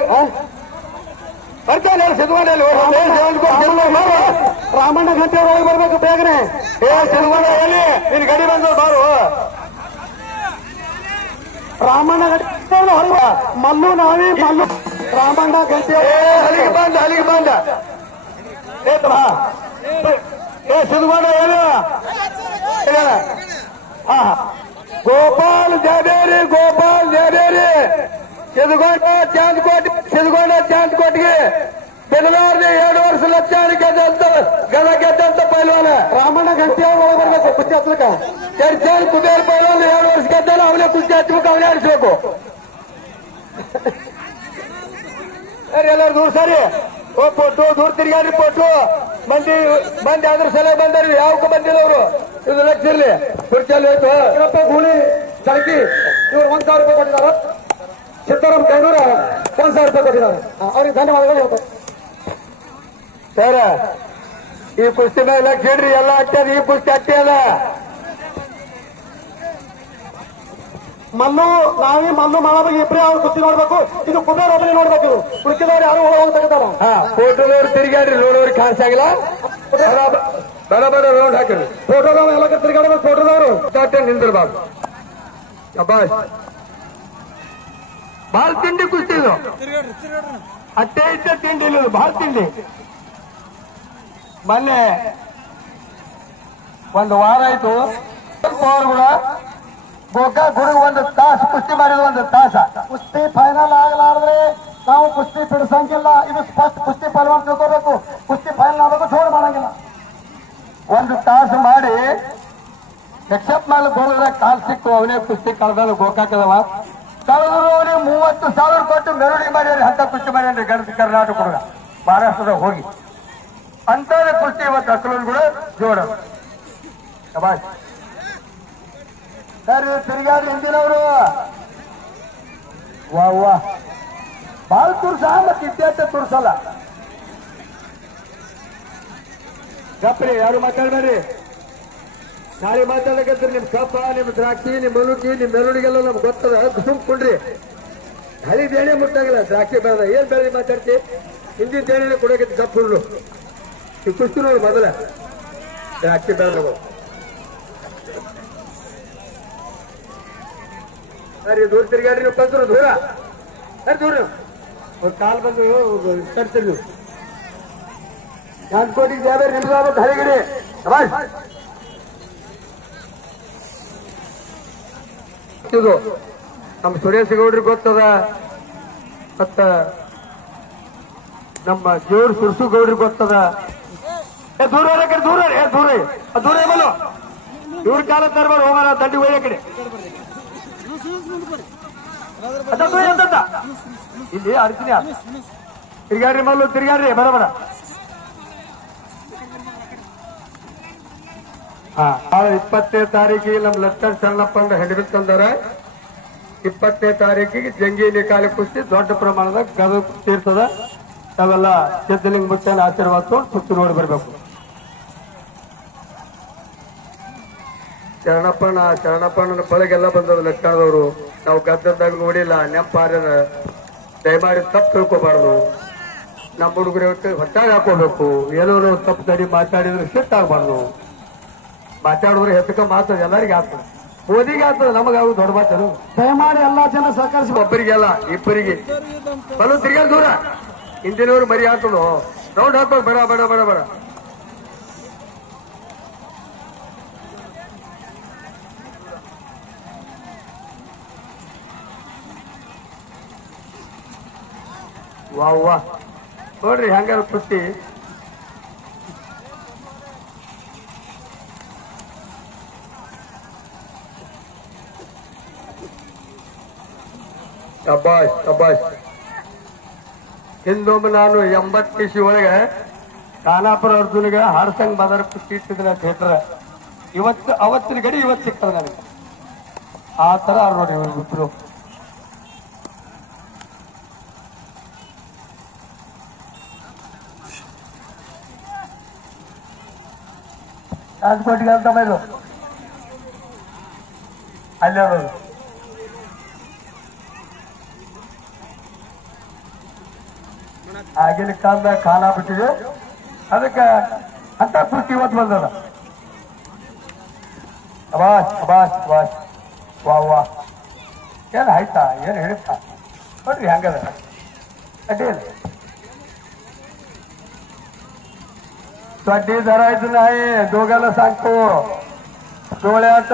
ಬರ್ತಾನೆ ಸಿದ್ಧವಾದಲ್ಲಿ ರಾಮಣ್ಣ ಗಂಟೆ ಹೋಗಿ ಬರ್ಬೇಕು ಬೇಗನೆ. ಏ ಸಿದ್ಧವಾಡ ಎಲ್ಲಿ ನಿನ್ ಗಡಿ ಬಂದ ಬಾರು ರಾಮಣ್ಣ ಗಂಟೆ ಹೊರಗ ಮಲ್ಲು ನಾವೇ ಮಲ್ಲು ರಾಮಣ್ಣ ಗಂಟೆ ಅಲ್ಲಿಗೆ ಬಂದ ಏತಮ್ಮ ಏ ಸಿದ್ಧವಾಡ ಏನು ಗೋಪಾಲ್ ಜಯಬೇರಿ ಸಿದ್ಧಗೊಂಡ ಚಾಂದ್ಕೋಟಿಗೆ ಬೆಳಗಾವಿ 2 ವರ್ಷ ಲಕ್ಷಾಣಿ ಗದ ಗೆದ್ದಂತ ಪೈಲ್ವಾನ ರಾಮಣ್ಣ ಗಂಟೆ ಒಳಗೆ ಬರ್ಬೇಕು ಕುಸ್ತಿ ಹಚ್ಲಕ. ಚರ್ಚಲ್ ಕುಬೇರ್ ಪೈಲ್ವಾನ 2 ವರ್ಷ ಗೆದ್ದಲ್ಲ, ಅವನೇ ಕುಸ್ತಿ ಹಚ್ಬೇಕು, ಅವನೇ ಆಡಿಸ್ಬೇಕು. ಸರಿ ಎಲ್ಲರೂ ದೂರ ಸರಿ ಕೊಟ್ಟು ದೂರ ತಿರ್ಗಾಡಿ ಕೊಟ್ಟು ಮಂದಿ ಅದ್ರ ಸಲ ಬಂದಾರ. ಯಾವಕ್ಕೂ ಬಂದಿಲ್ಲ ಅವರು. ಇದು ಲಕ್ಷ ಇರ್ಲಿ ಕುರ್ಚಲ್ಲಿ ಹೋಯ್ತು ಗೂಳಿ ಚಳಕಿ ಇವ್ರು 1,000 ರೂಪಾಯಿ ಕೊಟ್ಟಿದ್ದಾರೆ. ಸಿದ್ದರಾಮ್ ಕೈನೂರ 1,000 ರೂಪಾಯಿ ಕೊಟ್ಟಿದ್ದಾರೆ. ಅವ್ರಿಗೆ ಧನ್ಯವಾದಗಳು ಹೇಳ್ತಾರೆ. ಸರ ಈ ಕುಸ್ತಿ ಮೇಲೆ ಲಕ್ಷ ಇಡ್ರಿ, ಎಲ್ಲ ಅಟ್ಟದ ಈ ಕುಸ್ತಿ ಅಟ್ಟೆ ಅದ. ನಾವೇ ಮಲ್ಲು ಮಾಡಬೇಕು, ಇಬ್ಬರೇ ಅವ್ರು ಕುಸ್ತಿ ನೋಡ್ಬೇಕು. ಇದು ಕುಬೇರ್ ಒಬ್ಬನೇ ನೋಡ್ಬೇಕು. ಇದು ಉಳಿಸಿದವ್ರು ಯಾರು ಹೋಗ್ತಾರ. ಫೋಟೋದವ್ರು ತಿರುಗಾಡ್ರಿ, ನೋಡೋರು ಕಾಣಿಸಾಗಿಲ್ಲ. ಬರ ರೌಂಡ್ ಹಾಕಿರಿ. ಫೋಟೋದವ್ರು ಎಲ್ಲ ತಿರುಗಾಡ್ಬೇಕು. ಫೋಟೋದವರು ಅಟ್ಟೆ ನಿಂದಿರ್ಬಾರ್ದು. ಬಹಳ ತಿಂಡಿ ಕುಸ್ತಿ ಇದು. ಅಟ್ಟೆ ಇಟ್ಟೆ ತಿಂಡಿ ಇಲ್ಲ, ಬಹಳ ತಿಂಡಿ. ಮೊನ್ನೆ ಒಂದು ವಾರ ಆಯ್ತು ಕೂಡ ಗೋಕಾಕ್ ಹುಡುಗ 1 ತಾಸು ಕುಸ್ತಿ ಮಾಡಿದ. 1 ತಾಸ ಕುಸ್ತಿ ಫೈನಲ್ ಆಗಲಾರ್ದ್ರೆ ನಾವು ಕುಸ್ತಿ ಬಿಡಿಸಂಗಿಲ್ಲ. ಇದು ಸ್ಪಷ್ಟ ಕುಸ್ತಿ ಪಲ್ವಾನ್ ತಿಳ್ಕೋಬೇಕು. ಕುಸ್ತಿ ಫೈನಲ್ ಆಗಬೇಕು, ಜೋಡ್ ಮಾಡಂಗಿಲ್ಲ. 1 ತಾಸು ಮಾಡಿ ಎಕ್ಸೆಪ್ಟ್ ಮಾಡ್ಲಿಕ್ಕೆ ಹೋಗಿದ್ರೆ ಕಾಲ್ ಸಿಕ್ತು. ಅವನೇ ಕುಸ್ತಿ ಕಳೆದ ಗೋಕಾಕದವ ಕಳೆದ್ರು. ಅವನಿಗೆ 30,000 ಕೊಟ್ಟು ಮೆರವಣಿಗೆ ಮಾಡ್ಯಾರ. ಅಂತ ಕುಸ್ತಿ ಮಾಡ್ಯಾನ್ರಿ ಕರ್ನಾಟಕ ಹುಡುಗ ಮಹಾರಾಷ್ಟ್ರದಾಗ ಹೋಗಿ. ಅಂತಾರೆ ಕುಸ್ತಿ ಇವತ್ತು ಅಕ್ಕಲೂರು ಕೂಡ ಜೋಡ. ಸರಿ ತಿರುಗಾಡಿ ಹಿಂದಿನವರು ವಾ ಬಾಳ ತುರ್ಸ ಮತ್ತೆ ಇತ್ಯಾಸ ತುರ್ಸಲ್ಲ. ಗಪ್ರಿ ಯಾರು ಮಾತಾಡ್ಬೇಡ್ರಿ. ನಾಳೆ ಮಾತಾಡಕತ್ರಿ. ನಿಮ್ ಕಪ್ಪ, ನಿಮ್ ದ್ರಾಕ್ಷಿ, ನಿಮ್ ಮನುಕಿ, ನಿಮ್ ಮೆರವಣಿಗೆಲ್ಲ ನಮ್ಗೆ ಗೊತ್ತದ. ಸುಮ್ಕೊಂಡ್ರಿ. ಹಳಿ ದೇಣೆ ಮುಟ್ಟಾಗಿಲ್ಲ. ದ್ರಾಕ್ಷಿ ಬೆಳೆದ ಏನ್ ಬೆಳೆದಿ ಮಾತಾಡ್ತಿ. ಹಿಂದಿನ ದೇಣೆ ಕೊಡಕತ್ತಿ ಕಪ್ಪು ಹುಲ್ಲು. ಈ ಕುಸ್ತಿ ನೋಡಿ ಮೊದಲ ದ್ರಾಕ್ಷಿ ಬೆಳೆದ. ಸರಿ ದೂರ ತಿರ್ಗಾಡ್ರಿ. ನೀವು ಬಂದ್ರು ದೂರ ಸರಿ ದೂರ ಅವ್ರ ಕಾಲ್ ಬಂದು ತರ್ತೀರಿ ನೀವು. ಚಾಂದ್ಕೋಟಿಗೆ ಜಾಬೇರಿ ನಿಮ್ದಾಗ್ಬಿಟ್ಟು ಹರಿಗಿರಿ. ಇದು ನಮ್ಮ ಸುರೇಶ್ ಗೌಡ್ರಿಗೆ ಗೊತ್ತದ. ಮತ್ತ ನಮ್ಮ ಜೋರ್ ಸುರ್ಸು ಗೌಡ್ರಿಗೆ ಗೊತ್ತದ. ದೂರ ದೂರ ದೂರ ಏಮಲ್ಲ ಇವ್ರ ಕಾಲ ತರ್ಬಾರ ಹೋಗಾರ ದಂಡಿ ಒಯ್ಯ ಕಡೆ ಇಲ್ಲಿ ಅರ್ಚಿನಿ ತಿರ್ಗಾಡ್ರಿ ಮಲ್ಲು ತಿರ್ಗಾಡ್ರಿ ಬರಬರ. ಹಾ 20ನೇ ತಾರೀಕಿಗೆ ನಮ್ಮ ಲಕ್ಕನ್ ಚನ್ನಪ್ಪಂದ ಹೆಂಡಬಿಲ್ ತಂದಾರ. 20ನೇ ತಾರೀಕಿಗೆ ಜಂಗಿ ನಿಕಾಲಿ ಕುಸ್ತಿ ದೊಡ್ಡ ಪ್ರಮಾಣದಾಗ ಗದ ತೀರ್ತದ. ನಾವೆಲ್ಲ ಸಿದ್ದಲಿಂಗ ಮುತ್ತನ ಆಶೀರ್ವಾದ ತಗೊಂಡು ಸುತ್ತಿ ನೋಡಿ ಬರ್ಬೇಕು. ಶರಣಪ್ಪನ ಬಳಗೆಲ್ಲ ಬಂದದ ಲಕ್ಕಣದವರು. ನಾವು ಗದ್ದದಾಗ ನೋಡಿಲ್ಲ, ನೆಂಪಾರ್ಯದ ದಯಮಾಡಿ ತಪ್ಪು ತಿಳ್ಕೋಬಾರ್ದು. ನಮ್ಮ ಹುಡುಗರು ಹೊಟ್ಟಾಗಿ ಹಾಕೋಬೇಕು. ಏನೋ ತಪ್ಪು ತಡಿ ಮಾತಾಡಿದ್ರೆ ಸಿಟ್ಟಾಗಬಾರ್ದು. ಮಾತಾಡಿದ್ರೆ ಹೆತ್ತಕ ಮಾತದ ಎಲ್ಲರಿಗೆ ಆಗ್ತದೆ. ಮೋದಿಗೆ ಆಗ್ತದೆ, ನಮಗಾಗ ದೊಡ್ಡ ಮಾತನು. ದಯಮಾಡಿ ಎಲ್ಲಾ ಜನ ಸಹಕರಿಸಿ. ಒಬ್ಬರಿಗೆಲ್ಲ ಇಬ್ಬರಿಗೆ ಬಲು ತಿರ್ಗಾಲ್ ದೂರ ಹಿಂದಿನವ್ರು ಮರಿ ಆಗ್ತದ. ರೌಂಡ್ ಹಾಕೋದು ಬರ ಬರ ಬರ ಬರ. ವಾ ನೋಡ್ರಿ ಹಂಗಾರ ಕುಸ್ತಿ. ಶಬಾಷ್. ಹಿಂದೊಮ್ಮೆ ನಾನು 80 ಇಸಿ ಒಳಗೆ ಖಾನಾಪುರ ಅರ್ಜುನಿಗೆ ಹಾಡ್ಸಂಗ್ ಬದರ್ ಕುಸ್ತಿ ಇಟ್ಟಿದ್ರೆ ಥಿಯೇಟರ್. ಅವತ್ತಿನ ಗಡಿ ಇವತ್ತು ಸಿಗ್ತದೆ ನನಗೆ. ಆ ತರ ನೋಡಿ ಇಬ್ರು ಟ್ರಾನ್ಸ್ಪೋರ್ಟ್ಗೆ ಅಂತ ಇದು ಅಲ್ಲಿ ನೋಡು ಆಗಿನ ಕಾಲದಾಗ ಕಾಲ ಬಿಟ್ಟಿದೆ ಅದಕ್ಕೆ ಅಂತ ಖುಷಿ ಇವತ್ತು ಬಂದದ ಅಬಾಸ್ ಅಬಾಸ್ ಅಬಾಸ್ ವಾ ವಾ ಏನ್ ಆಯ್ತಾ ಏನ್ ಹೇಳ್ತಾ ನೋಡ್ರಿ ಹಂಗದ ಅಡ್ಡಿಲ್ಲ स्वाटी धरायचं नाही दोघाला सांगतो डोळ्यात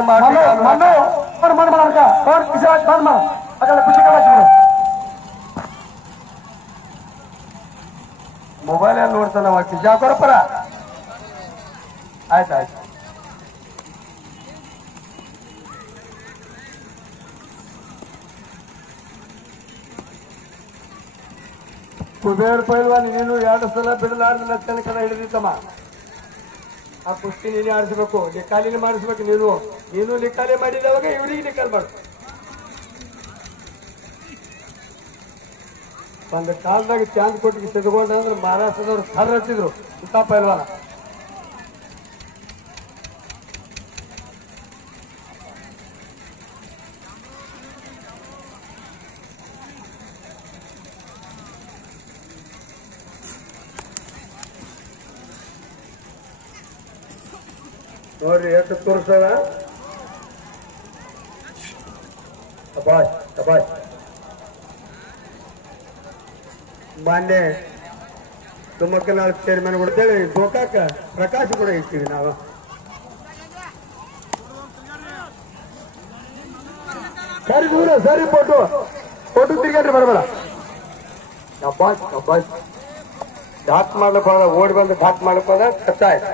मोबाईल ನೋಡ್ತಾನ ವಾಕಿ ಜಾಕರ ಪರ ಆಯ್ತು ಆಯ್ತು ಕುಬೇರ್ ಪೈಲ್ವಾನ್ ನೀನು 2 ಸಲ ಬಿಡಲಾರ್ದ ಲಕ್ಷಣ ಕಣ ಹಿಡಿದಿತ್ತಮ್ಮ ಆ ಕುಸ್ತಿ ನೀನೇ ಆಡಿಸ್ಬೇಕು ನಿಕಾಲಿನ ಮಾಡಿಸ್ಬೇಕು ನೀನು ನಿಕಾಲಿ ಮಾಡಿದವಾಗ ಇವರಿಗೆ ನಿಕಾಲ್ ಮಾಡು ಒಂದು ಕಾಲದಾಗ ಚಾಂದ್ ಕೊಟ್ಟಿಗೆ ತೆಗೆದುಕೊಂಡ ಅಂದ್ರೆ ಮಹಾರಾಷ್ಟ್ರದವ್ರು ಸರ್ ಹಚ್ಚಿದ್ರು ಇಂಥ ಪೈಲ್ವಾನ ನೋಡ್ರಿ ಎಷ್ಟು ತೋರಿಸದ ಅಬಾಸ್ ಅಬಾಸ್ ಮಾನ್ಯ ತುಮಕನಾಳ್ ಚೇರ್ಮನ್ ಕೊಡ್ತೇವೆ ಗೋಕಾಕ ಪ್ರಕಾಶ್ ಕೂಡ ಇರ್ತೀವಿ ನಾವು ಸರಿ ದೂರ ಸರಿ ಫೋಟೋ ತಿರ್ಗಾಡ್ರಿ ಬರಬೇಡ ಅಬ್ಬಾಸ್ ಅಬ್ಬಾಸ್ ಘಾಟ್ ಮಾಡ್ಲಿಕ್ಕೆ ಹೋದ ಓಡಿ ಬಂದು ಘಾಟ್ ಮಾಡ್ಲಿಕ್ಕೆ ಹೋದ ಕಷ್ಟ ಆಯ್ತು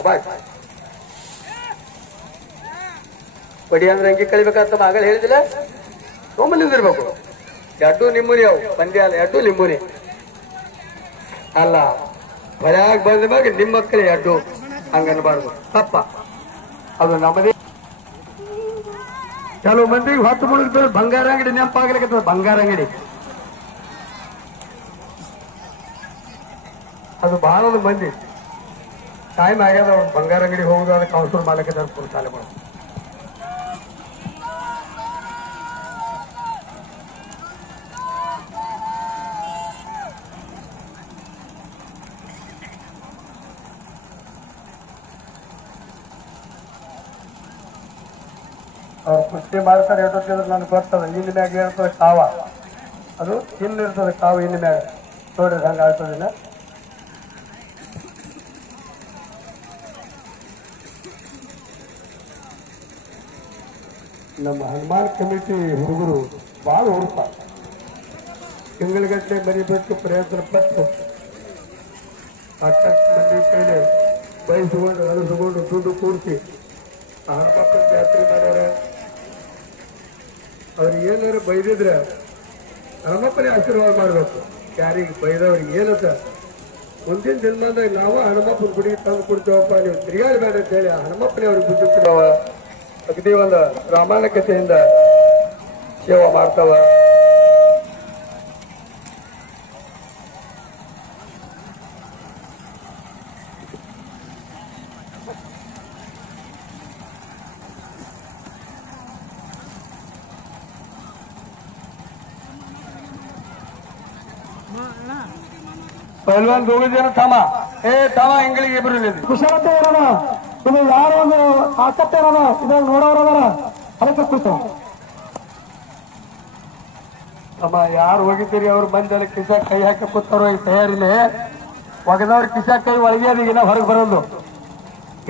ಅಬ್ಬಾಸ್ ಬಡಿ ಅಂದ್ರೆ ಹಂಗೆ ಕಲಿಬೇಕಂತ ಮಗಳು ಹೇಳಿದಿಲ್ಲ ಸೋಮಲಿಂದಿರ್ಬೇಕು ಎಡ್ಡು ನಿಮ್ಮುನಿ ಅವು ಪಂದ್ಯ ಅಲ್ಲ ಎಡ್ಡು ನಿಮ್ಮುನಿ ಅಲ್ಲ ಬಳ್ಯಾಗ ಬಂದ ಮ್ಯಾಗ ನಿಮ್ಮ ಮಕ್ಕಳೇ ಎಡ್ಡು ಹಂಗನ್ಬಾರ್ದು ತಪ್ಪ ಅದು ನಮ್ಮದೇ ಕೆಲವು ಮಂದಿಗೆ ಹೊತ್ತು ಮುಳುಗ್ತಾರೆ ಬಂಗಾರ ಅಂಗಡಿ ನೆನಪಾಗ್ಲಿಕ್ಕೆ ಬಂಗಾರ ಅಂಗಡಿ ಅದು ಬಹಳ ಮಂದಿ ಟೈಮ್ ಆಗ್ಯದ ಅವ್ರು ಬಂಗಾರ ಅಂಗಡಿ ಹೋಗುದು ಅದಕ್ಕೆ ಕೌನ್ಸಿಲ್ ಮಾಡ್ಲಿಕ್ಕೆ ಸಾಲೆ ಮಾಡೋದು ಅವ್ರು ಕುಸ್ತಿ ಮಾಡ್ತಾರೆ ಎಷ್ಟೊತ್ತಿದ್ರೆ ನನಗೆ ಗೊತ್ತದ ಹಿಂದಿನ ಮ್ಯಾಗ ಇರ್ತದೆ ಕಾವ ಅದು ಹಿಂದಿರ್ತದೆ ಕಾವು ಹಿಂದಿನ ಮ್ಯಾಗ ನೋಡ್ರಿ ಹಂಗ ಆಗ್ತದಿಲ್ಲ ನಮ್ಮ ಹನುಮಾನ್ ಕಮಿಟಿ ಹುಡುಗರು ಭಾಳ ಹುಡುಕ ತಿಂಗಳಗಟ್ಟಲೆ ಮರಿಬೇಕು ಪ್ರಯತ್ನ ಪಟ್ಟು ಸಾಕಷ್ಟು ಮಂದಿ ಕೈಲಿ ಬಯಸ್ಕೊಂಡು ಅನಿಸ್ಕೊಂಡು ದುಡ್ಡು ಕೂರಿಸಿ ಹನುಮಪ್ಪನ ಜಾತ್ರೆ ಮಾಡ್ಯಾರ ಅವ್ರಿಗೆ ಏನಾರು ಬೈದಿದ್ರೆ ಹನುಮಪ್ಪನೇ ಆಶೀರ್ವಾದ ಮಾಡ್ಬೇಕು ಯಾರಿಗೆ ಬೈದವ್ರಿಗೆ ಏನಂತ ಮುಂದಿನ ಜನ್ಮದಾಗ ನಾವು ಹನುಮಪ್ಪನ ಗುಡಿಗೆ ತಂದು ಕೊಡ್ತೇವಪ್ಪ ನೀವು ತಿರುಗಾಡಬೇಡ ಅಂತ ಹೇಳಿ ಹನುಮಪ್ಪನೇ ಅವ್ರಿಗೆ ಬುದ್ಧಿ ಕೊಡವ ಅಗದಿ ಒಂದು ಪ್ರಾಮಾಣಿಕತೆಯಿಂದ ಸೇವೆ ಮಾಡ್ತಾವ ಪೈಲ್ವಾನ್ 2 ಜನ ತಮ್ಮ ತಮ್ಮ ಇಂಗಳಿಗೆ ಇಬ್ರು ಕುಶಲತೆ ಇರೋಣ ಇದು ಯಾರೋ ಒಂದು ಆಸಕ್ತಿ ಇರೋಣ ಇದಾಗ ನೋಡೋರದಾರ ಅದಕ್ಕೆ ಖುಷಿ ತಮ್ಮ ಯಾರು ಹೋಗಿದ್ದೀರಿ ಅವ್ರ ಮಂದಿ ಕಿಸ ಕೈ ಹಾಕಿ ಕೂತಾರೋ ಈ ತಯಾರಿಲೆ ಒಗದವ್ರ ಕಿಸ ಕೈ ಒಳಗೆ ಅದೀಗ ಹೊರಗೆ ಬರೋದು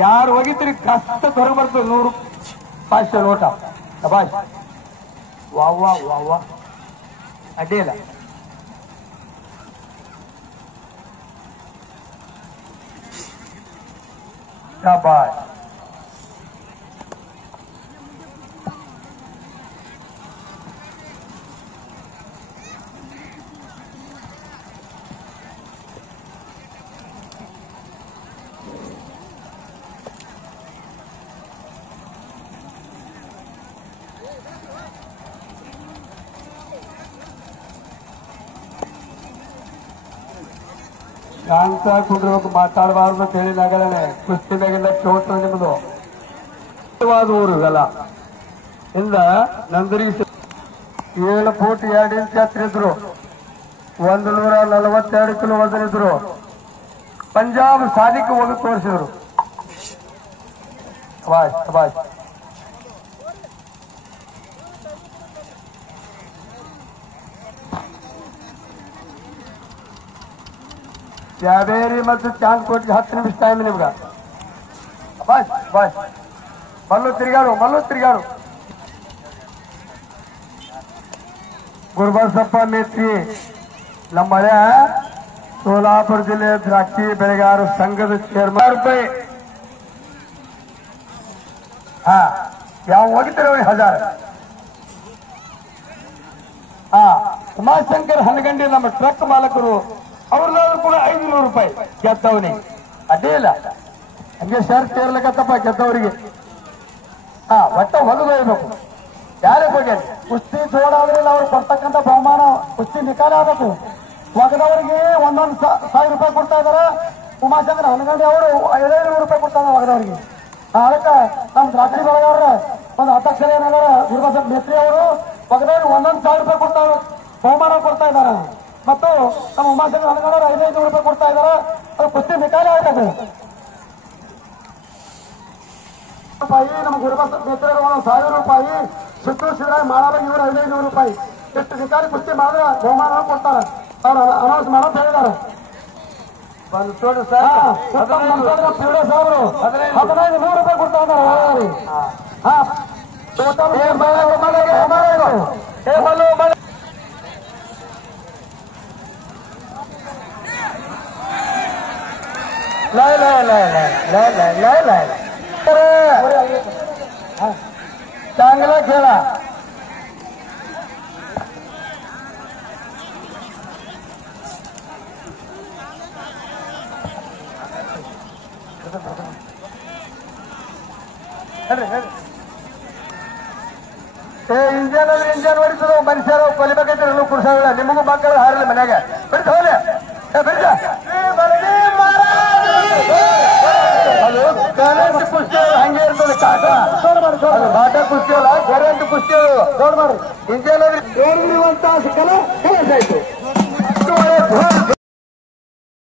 ಯಾರು ಹೋಗಿದ್ದೀರಿ ಕಷ್ಟ ಹೊರಗೆ ಬರ್ತದೆ 100 500 ನೋಟ ಶಬಾಷ್ ವಾವ್ವಾ ವಾವ್ವಾ ಅಡ್ಡಿಲ್ಲ ಶಬಾಷ್ ಶಾಂತ ಕುಂಡ್ರಬೇಕು, ಮಾತಾಡಬಾರ್ದು ಅಂತ ಹೇಳಿ ನಗರನೆ ಕುಸ್ತಿ ಮ್ಯಾಗೆಲ್ಲ ಚೋಟ ನಿಮ್ಮದು ಊರು ಇವೆಲ್ಲ ಇಂದ ನಂದರಿ 7 ಫೂಟ್ 2 ಇಂಚ್ ಎತ್ತರಿದ್ರು, 142 ಕಿಲೋ ವಜನ್ ಇದ್ರು. ಪಂಜಾಬ್ ಸಾಧಿಕ ಹೋಗಿ ತೋರಿಸಿದ್ರು. ಶಬಾಷ್. ಕ್ಯಾಬೇರಿ ಮತ್ತು ಚಾಂದ್ಕೋಟ್ಗೆ 10 ನಿಮಿಷ ಟೈಮ್ ನಿಮ್ಗ. ಬಾಯ್ ಮಲ್ಲು ತಿರುಗಾಡು. ಗುರುಬಸಪ್ಪ ಮೇತ್ರಿ ನಮ್ಮ ಹಳೆಯ ಸೋಲಾಪುರ ಜಿಲ್ಲೆ ದ್ರಾಕ್ಷಿ ಬೆಳೆಗಾರರ ಸಂಘದ ಚೇರ್ಮನ್ ರೂಪಾಯಿ. ಯಾವ ಹೋಗಿದ್ದಾರೆ 1000. ಉಮಾಶಂಕರ್ ಹನಗಂಡಿ ನಮ್ಮ ಟ್ರಕ್ ಮಾಲಕರು, ಅವ್ರಲ್ಲಾದ್ರೂ ಕೂಡ 500 ರೂಪಾಯಿ ಗೆದ್ದವನಿಗೆ. ಅಡ್ಡಿ ಇಲ್ಲ, ಹಂಗೆ ಶರ್ಟ್ ಸೇರ್ಲಿಕ್ಕತ್ತಪ್ಪ ಗೆದ್ದವರಿಗೆ. ಒಟ್ಟ ಹೊಲದೊಯ್ಬೇಕು. ಯಾರೇ ಹೋಗ್ಯಾರ ಕುಸ್ತಿ ಜೋಡಾದ್ರಿಂದ ಅವ್ರಿಗೆ ಬರ್ತಕ್ಕಂಥ ಬಹುಮಾನ ಕುಸ್ತಿ ನಿಕಾಲ ಆಗಬೇಕು. ಒಗದವರಿಗೆ 1,000 ರೂಪಾಯಿ ಕೊಡ್ತಾ ಇದಾರೆ. ಉಮಾಶಂಕರ್ ಹನಗಂಡಿ ಅವರು 500 ರೂಪಾಯಿ ಕೊಡ್ತಾರೆ ಒಗದವರಿಗೆ. ಅದಕ್ಕೆ ನಮ್ಮ ದ್ರಾಕ್ಷಿ ಬೆಳೆಗಾರರ ಒಂದು ಅಧ್ಯಕ್ಷರು ಏನಾದಾರ ಗುರುಬಸಪ್ಪ ಮೇತ್ರಿ ಅವರು ಒಗದವ್ರಿಗೆ 1,000 ರೂಪಾಯಿ ಬಹುಮಾನ ಕೊಡ್ತಾ ಇದ್ದಾರೆ. ಮತ್ತು ನಮ್ಮ ಉಮಾಶಂಕರ್ ಹನಗಂಡಿ 500 ರೂಪಾಯಿ ಕೊಡ್ತಾ ಇದ್ದಾರೆ. ಅದು ಕುಸ್ತಿ ನಿಕಾಲ ಆಗಬೇಕು. ನಮ್ಮ ಗುರುಬಸಪ್ಪ ಮೇತ್ರಿ 1,000 ರೂಪಾಯಿ, ಸಿದ್ದು ಶಿವರಾಯ್ ಮಾಳಾಬಾಯಿ ಇವರು 500 ರೂಪಾಯಿ. ಎಷ್ಟು ಶಿಕಾರಿ ಕುಸ್ತಿ ಮಾಡಿದ್ರೆ ಬಹುಮಾನ ಕೊಡ್ತಾರೆ. ಅವ್ರು ಅನೌನ್ಸ್ ಮಾಡೋದು ಹೇಳಿದ್ದಾರೆ. 1500 ರೂಪಾಯಿ ಕೊಡ್ತಾ ಇದ್ದಾರೆ. चांगला खेळा. ಇಂಜನ್ ಹೊಡಿತದ ಮನುಷ್ಯರು ಕಲಿಬೇಕಂದ್ರೆ ಕುಡ್ಸಾವಿಲ್ಲ. ನಿಮಗೂ ಮಕ್ಕಳು ಹಾರಲಿ ಮನ್ಯಾಗ ಬಿಡ್ತ ಹೋಲೆ ಅದು ಕರೆಂಟ್ ಕುಸ್ತಿ ಹಂಗೆ ಇರ್ತದೆ. ಬಾಟ ಕುಸ್ತಿ ಅಲ್ಲ, ಕರೆಂಟ್ ಕುಸ್ತಿ. ಇಂಜನ್ 1 ತಾಸು ಕಲ ಆಯ್ತು.